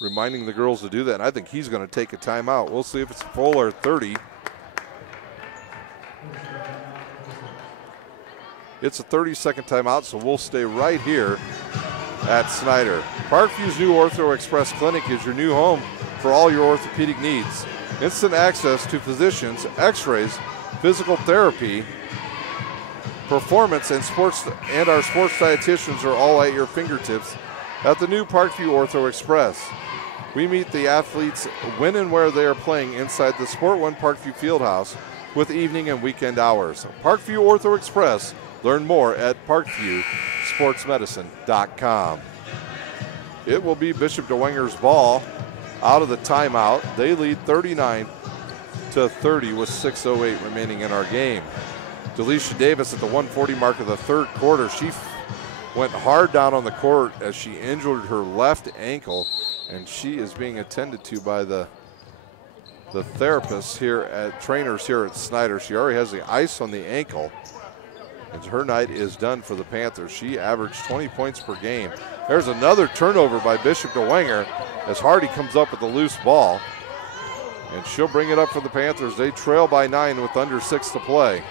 reminding the girls to do that. And I think he's going to take a timeout. We'll see if it's full or 30. It's a 30-second timeout, so we'll stay right here at Snider. Parkview's new Ortho Express Clinic is your new home for all your orthopedic needs. Instant access to physicians, x-rays, physical therapy, performance, and our sports dietitians are all at your fingertips at the new Parkview Ortho Express. We meet the athletes when and where they are playing inside the Sport One Parkview Fieldhouse with evening and weekend hours. Parkview Ortho Express. Learn more at parkviewsportsmedicine.com. It will be Bishop Dwegner's ball out of the timeout. They lead 39-30 with 6:08 remaining in our game. Delisha Davis at the 140 mark of the third quarter. She went hard down on the court as she injured her left ankle, and she is being attended to by the therapists here trainers here at Snider. She already has the ice on the ankle, and her night is done for the Panthers. She averaged 20 points per game. There's another turnover by Bishop Dwegner as Hardy comes up with the loose ball, and she'll bring it up for the Panthers. They trail by 9 with under 6 to play.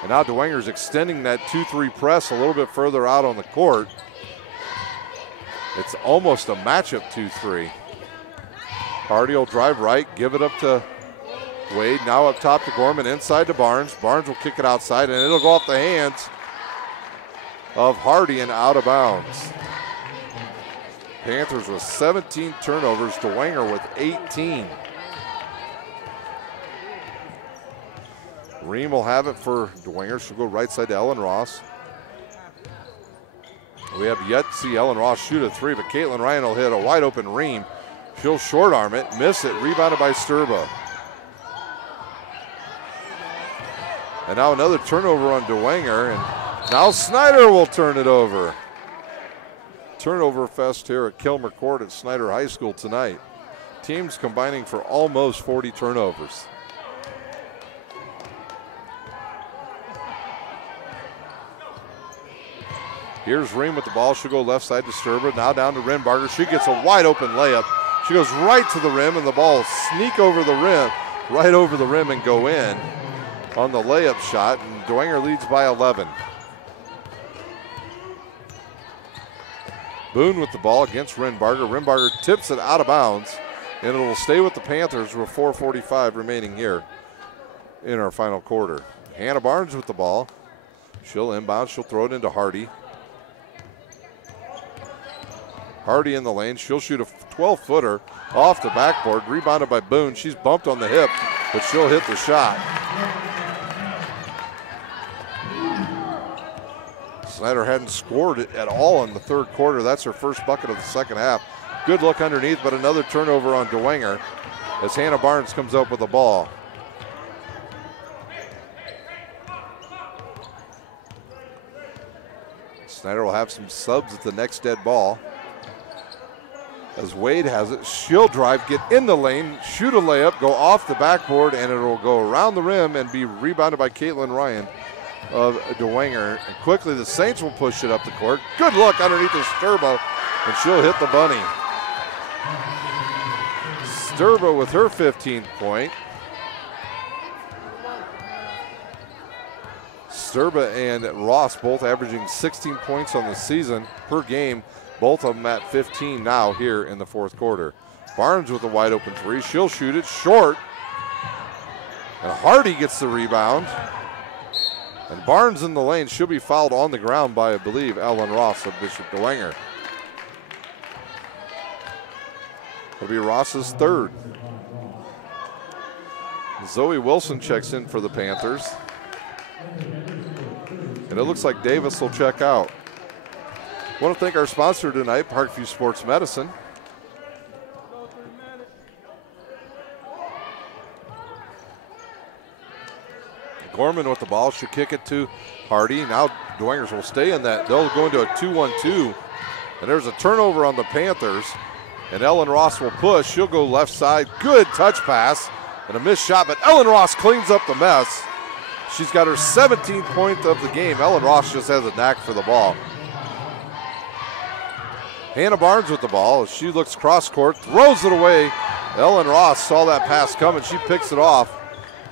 And now Dwegner's extending that 2-3 press a little bit further out on the court. It's almost a matchup 2-3. Hardy will drive right, give it up to Wade. Now up top to Gorman, inside to Barnes. Barnes will kick it outside, and it'll go off the hands of Hardy and out of bounds. Panthers with 17 turnovers, Dwegner with 18. Ream will have it for Dwegner. She'll go right side to Ellen Ross. We have yet to see Ellen Ross shoot a three, but Caitlin Ryan will hit a wide open Ream. She'll short arm it, miss it, rebounded by Sturba. And now another turnover on Dwegner, and now Snider will turn it over. Turnover fest here at Kilmer Court at Snider High School tonight. Teams combining for almost 40 turnovers. Here's Ream with the ball. She'll go left side to Sturba. Now down to Renbarger. She gets a wide open layup. She goes right to the rim, and the ball will sneak over the rim, right over the rim, and go in on the layup shot. And Dwegner leads by 11. Boone with the ball against Renbarger. Renbarger tips it out of bounds, and it will stay with the Panthers with 4:45 remaining here in our final quarter. Hannah Barnes with the ball. She'll inbound. She'll throw it into Hardy. Hardy in the lane. She'll shoot a 12-footer off the backboard. Rebounded by Boone. She's bumped on the hip, but she'll hit the shot. Snider hadn't scored it at all in the third quarter. That's her first bucket of the second half. Good look underneath, but another turnover on Dwegner as Hannah Barnes comes up with the ball. Snider will have some subs at the next dead ball. As Wade has it, she'll drive, get in the lane, shoot a layup, go off the backboard, and it will go around the rim and be rebounded by Caitlin Ryan of Dwegner. And quickly the Saints will push it up the court. Good look underneath the Sturba, and she'll hit the bunny. Sturba with her 15th point. Sturba and Ross both averaging 16 points on the season per game. Both of them at 15 now here in the fourth quarter. Barnes with a wide open three. She'll shoot it short. And Hardy gets the rebound. And Barnes in the lane. She'll be fouled on the ground by, I believe, Ellen Ross of Bishop Dwegner. It'll be Ross's third. Zoe Wilson checks in for the Panthers. And it looks like Davis will check out. I want to thank our sponsor tonight, Parkview Sports Medicine. Gorman with the ball. She'll kick it to Hardy. Now Dwengers will stay in that. They'll go into a 2-1-2. And there's a turnover on the Panthers. And Ellen Ross will push. She'll go left side. Good touch pass. And a missed shot, but Ellen Ross cleans up the mess. She's got her 17th point of the game. Ellen Ross just has a knack for the ball. Hannah Barnes with the ball as she looks cross court, throws it away. Ellen Ross saw that pass coming. She picks it off,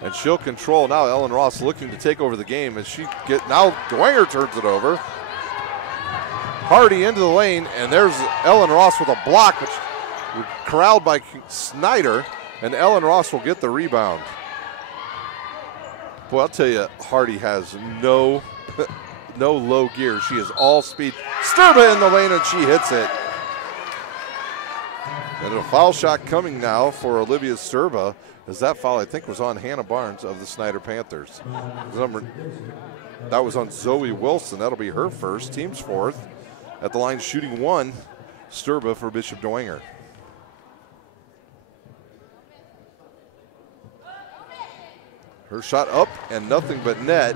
and she'll control. Now Ellen Ross looking to take over the game as now Dwegner turns it over. Hardy into the lane, and there's Ellen Ross with a block, which was corralled by Snider, and Ellen Ross will get the rebound. Boy, I'll tell you, Hardy has no low gear. She is all speed. Sturba in the lane, and she hits it. And a foul shot coming now for Olivia Sturba, as that foul, I think, was on Hannah Barnes of the Snider Panthers. That was on Zoe Wilson. That'll be her first, team's fourth. At the line, shooting one, Sturba for Bishop Dwegner. Her shot up and nothing but net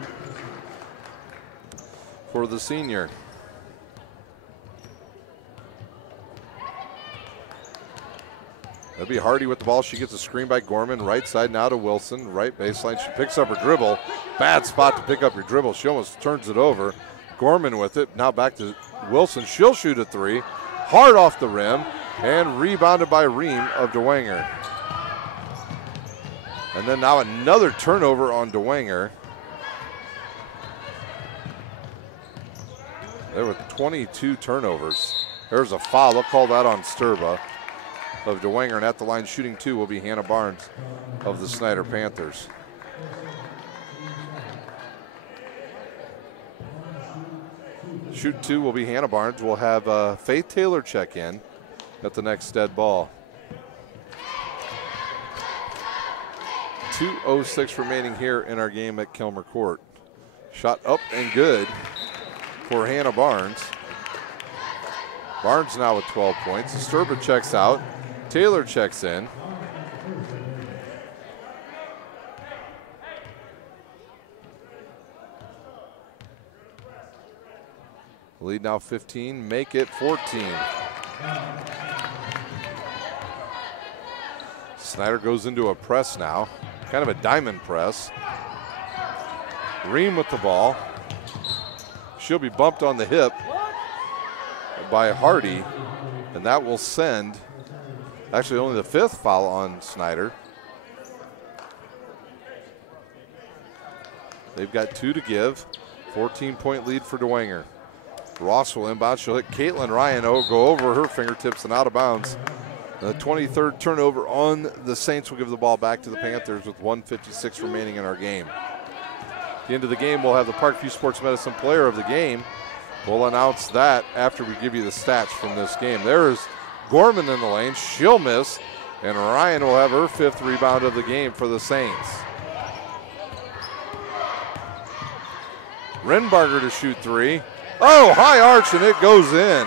for the senior. That'll be Hardy with the ball. She gets a screen by Gorman. Right side now to Wilson. Right baseline. She picks up her dribble. Bad spot to pick up your dribble. She almost turns it over. Gorman with it. Now back to Wilson. She'll shoot a three. Hard off the rim. And rebounded by Ream of Dwegner. And then now another turnover on Dwegner. There were 22 turnovers. There's a foul. They'll call that on Sturba of Dwegner. And at the line shooting two will be Hannah Barnes of the Snider Panthers. Shoot two will be Hannah Barnes. We'll have Faith Taylor check in at the next dead ball. 2:06 remaining here in our game at Kilmer Court. Shot up and good for Hannah Barnes. Barnes now with 12 points. Sturba checks out. Taylor checks in. Lead now 15, make it 14. Snider goes into a press now, kind of a diamond press. Ream with the ball. She'll be bumped on the hip by Hardy, and that will send actually only the 5th foul on Snider. They've got 2 to give. 14-point lead for Dwegner. Ross will inbound. She'll hit Caitlin Ryan. Oh, go over her fingertips and out of bounds. The 23rd turnover on the Saints will give the ball back to the Panthers with 1:56 remaining in our game. At the end of the game, we'll have the Parkview Sports Medicine Player of the Game. We'll announce that after we give you the stats from this game. There is Gorman in the lane. She'll miss, and Ryan will have her 5th rebound of the game for the Saints. Renbarger to shoot 3. Oh, high arch, and it goes in.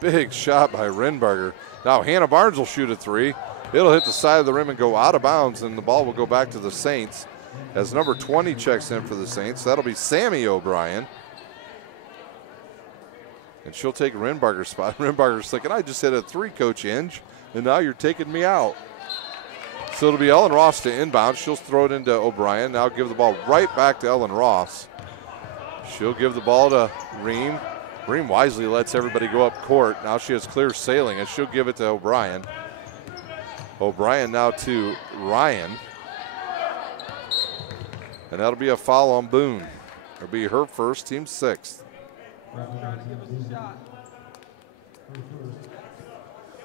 Big shot by Renbarger. Now Hannah Barnes will shoot a 3. It'll hit the side of the rim and go out of bounds, and the ball will go back to the Saints as number 20 checks in for the Saints. That'll be Sammy O'Brien. And she'll take Renbarger's spot. Renbarger's thinking, I just hit a 3, Coach Inge, and now you're taking me out. So it'll be Ellen Ross to inbound. She'll throw it into O'Brien. Now give the ball right back to Ellen Ross. She'll give the ball to Ream. Ream wisely lets everybody go up court. Now she has clear sailing, and she'll give it to O'Brien. O'Brien now to Ryan. And that'll be a foul on Boone. It'll be her first, team 6th.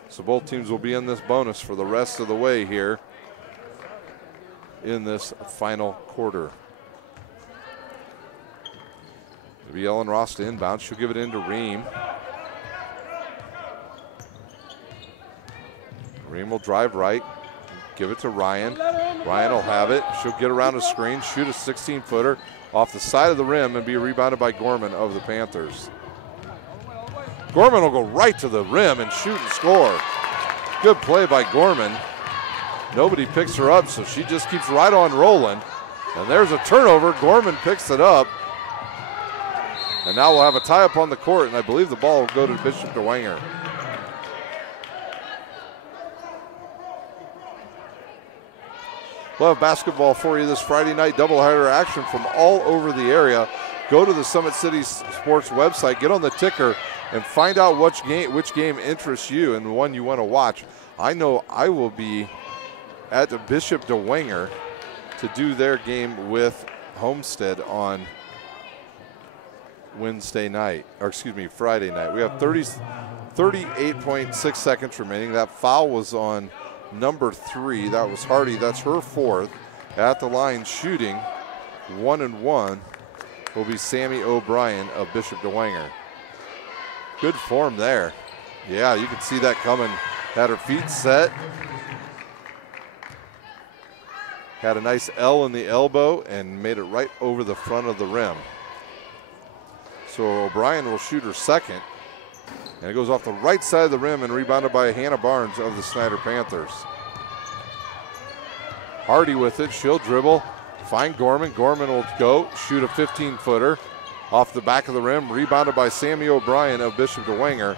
So both teams will be in this bonus for the rest of the way here in this final quarter. It'll be Ellen Ross to inbound. She'll give it into Ream. Ream will drive right, give it to Ryan. Ryan will have it. She'll get around a screen, shoot a 16-footer off the side of the rim and be rebounded by Gorman of the Panthers. Gorman will go right to the rim and shoot and score. Good play by Gorman. Nobody picks her up, so she just keeps right on rolling. And there's a turnover. Gorman picks it up. And now we'll have a tie-up on the court, and I believe the ball will go to Bishop Dwegner. We'll have basketball for you this Friday night, doubleheader action from all over the area. Go to the Summit City Sports website, get on the ticker, and find out which game interests you and the one you want to watch. I know I will be at the Bishop Dwegner to do their game with Homestead on Friday night. We have 38.6 seconds remaining. That foul was on number 3. That was Hardy. That's her 4th. At the line shooting 1-1 will be Sammy O'Brien of Bishop Dwegner. Good form there. Yeah, you can see that coming. Had her feet set. Had a nice L in the elbow and made it right over the front of the rim. So O'Brien will shoot her 2nd. And it goes off the right side of the rim and rebounded by Hannah Barnes of the Snider Panthers. Hardy with it. She'll dribble. Find Gorman. Gorman will go. Shoot a 15-footer. Off the back of the rim. Rebounded by Sammy O'Brien of Bishop Dwegner.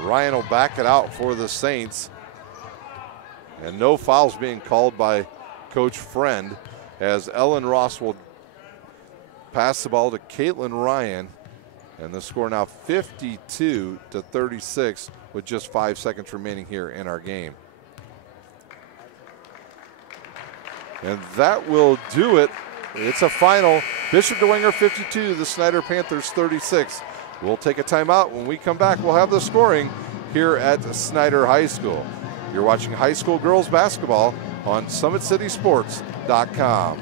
Ryan will back it out for the Saints. And no fouls being called by Coach Friend as Ellen Ross will pass the ball to Caitlin Ryan. And the score now 52-36 with just 5 seconds remaining here in our game. And that will do it. It's a final. Bishop Dwegner 52, the Snider Panthers 36. We'll take a timeout. When we come back, we'll have the scoring here at Snider High School. You're watching high school girls basketball on SummitCitySports.com.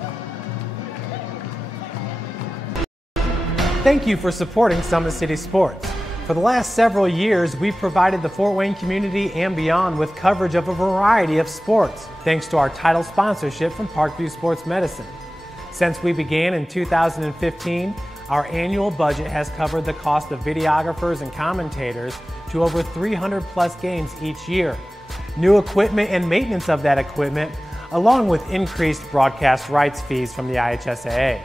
Thank you for supporting Summit City Sports. For the last several years, we've provided the Fort Wayne community and beyond with coverage of a variety of sports, thanks to our title sponsorship from Parkview Sports Medicine. Since we began in 2015, our annual budget has covered the cost of videographers and commentators to over 300 plus games each year. New equipment and maintenance of that equipment, along with increased broadcast rights fees from the IHSAA.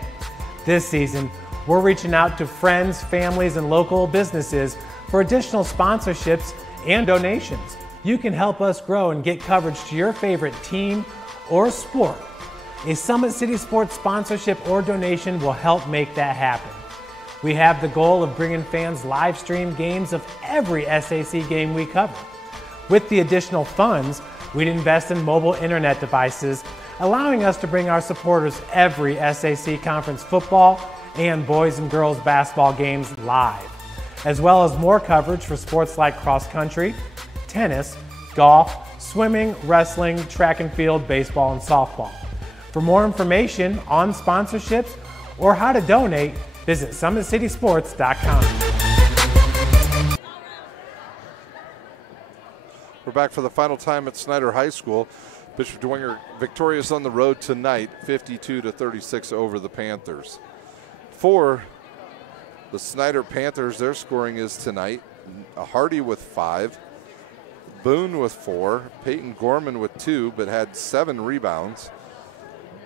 This season, we're reaching out to friends, families, and local businesses for additional sponsorships and donations. You can help us grow and get coverage to your favorite team or sport. A Summit City Sports sponsorship or donation will help make that happen. We have the goal of bringing fans live stream games of every SAC game we cover. With the additional funds, we'd invest in mobile internet devices, allowing us to bring our supporters every SAC conference football and boys and girls basketball games live, as well as more coverage for sports like cross country, tennis, golf, swimming, wrestling, track and field, baseball, and softball. For more information on sponsorships or how to donate, visit SummitCitySports.com. We're back for the final time at Snider High School. Bishop Dwegner victorious on the road tonight, 52-36 over the Panthers. For the Snider Panthers, their scoring is tonight Hardy with 5, Boone with 4, Peyton Gorman with 2, but had 7 rebounds.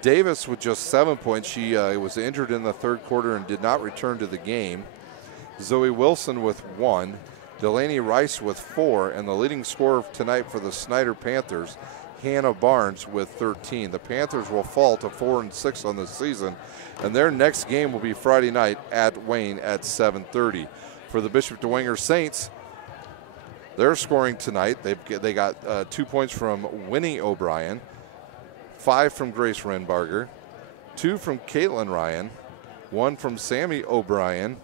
Davis with just 7 points. She was injured in the third quarter and did not return to the game. Zoe Wilson with 1, Delaney Rice with 4, and the leading scorer tonight for the Snider Panthers, Hannah Barnes with 13. The Panthers will fall to 4-6 on the season, and their next game will be Friday night at Wayne at 7:30. For the Bishop Dwegner Saints, their scoring tonight, they got 2 points from Winnie O'Brien, 5 from Grace Renbarger, 2 from Caitlin Ryan, 1 from Sammy O'Brien,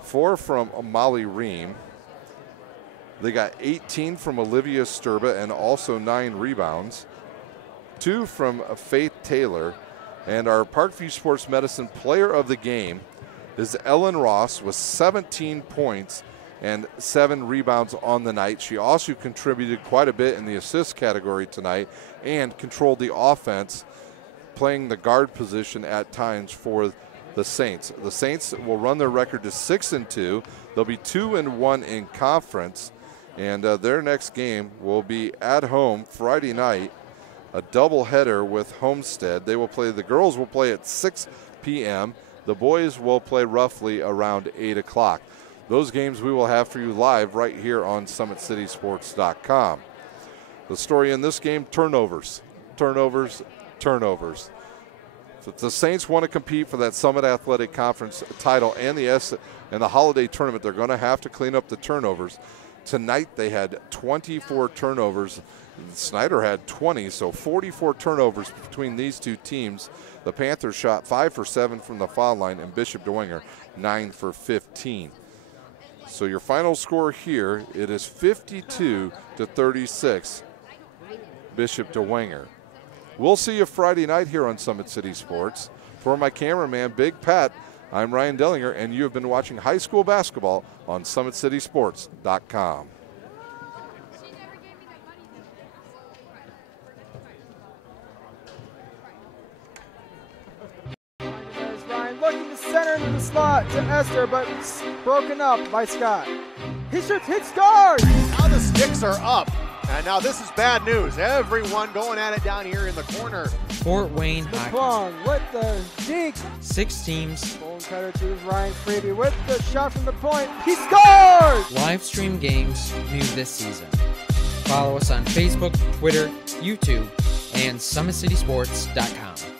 4 from Molly Ream. They got 18 from Olivia Sturba and also 9 rebounds, 2 from Faith Taylor, and our Parkview Sports Medicine player of the game is Ellen Ross with 17 points and 7 rebounds on the night. She also contributed quite a bit in the assist category tonight and controlled the offense, playing the guard position at times for the Saints. The Saints will run their record to 6-2. They'll be 2-1 in conference, and their next game will be at home Friday night, a doubleheader with Homestead. The girls will play at 6 p.m. The boys will play roughly around 8 o'clock. Those games we will have for you live right here on SummitCitySports.com. The story in this game, turnovers. If the Saints want to compete for that Summit Athletic Conference title and the holiday tournament, they're going to have to clean up the turnovers. Tonight they had 24 turnovers. Snider had 20, so 44 turnovers between these two teams. The Panthers shot 5 for 7 from the foul line, and Bishop Dwegner 9 for 15. So your final score here, it is 52-36, Bishop Dwegner. We'll see you Friday night here on Summit City Sports. For my cameraman, Big Pat, I'm Ryan Dellinger, and you have been watching high school basketball on SummitCitySports.com. Looking to center into the slot to Esther, but broken up by Scott. He shoots, hits, scores! Now the sticks are up. And now this is bad news. Everyone going at it down here in the corner. Fort Wayne hockey. Plum with the deke. 6 teams. Bone cutter to Ryan Freeby with the shot from the point. He scores! Live stream games new this season. Follow us on Facebook, Twitter, YouTube, and SummitCitySports.com.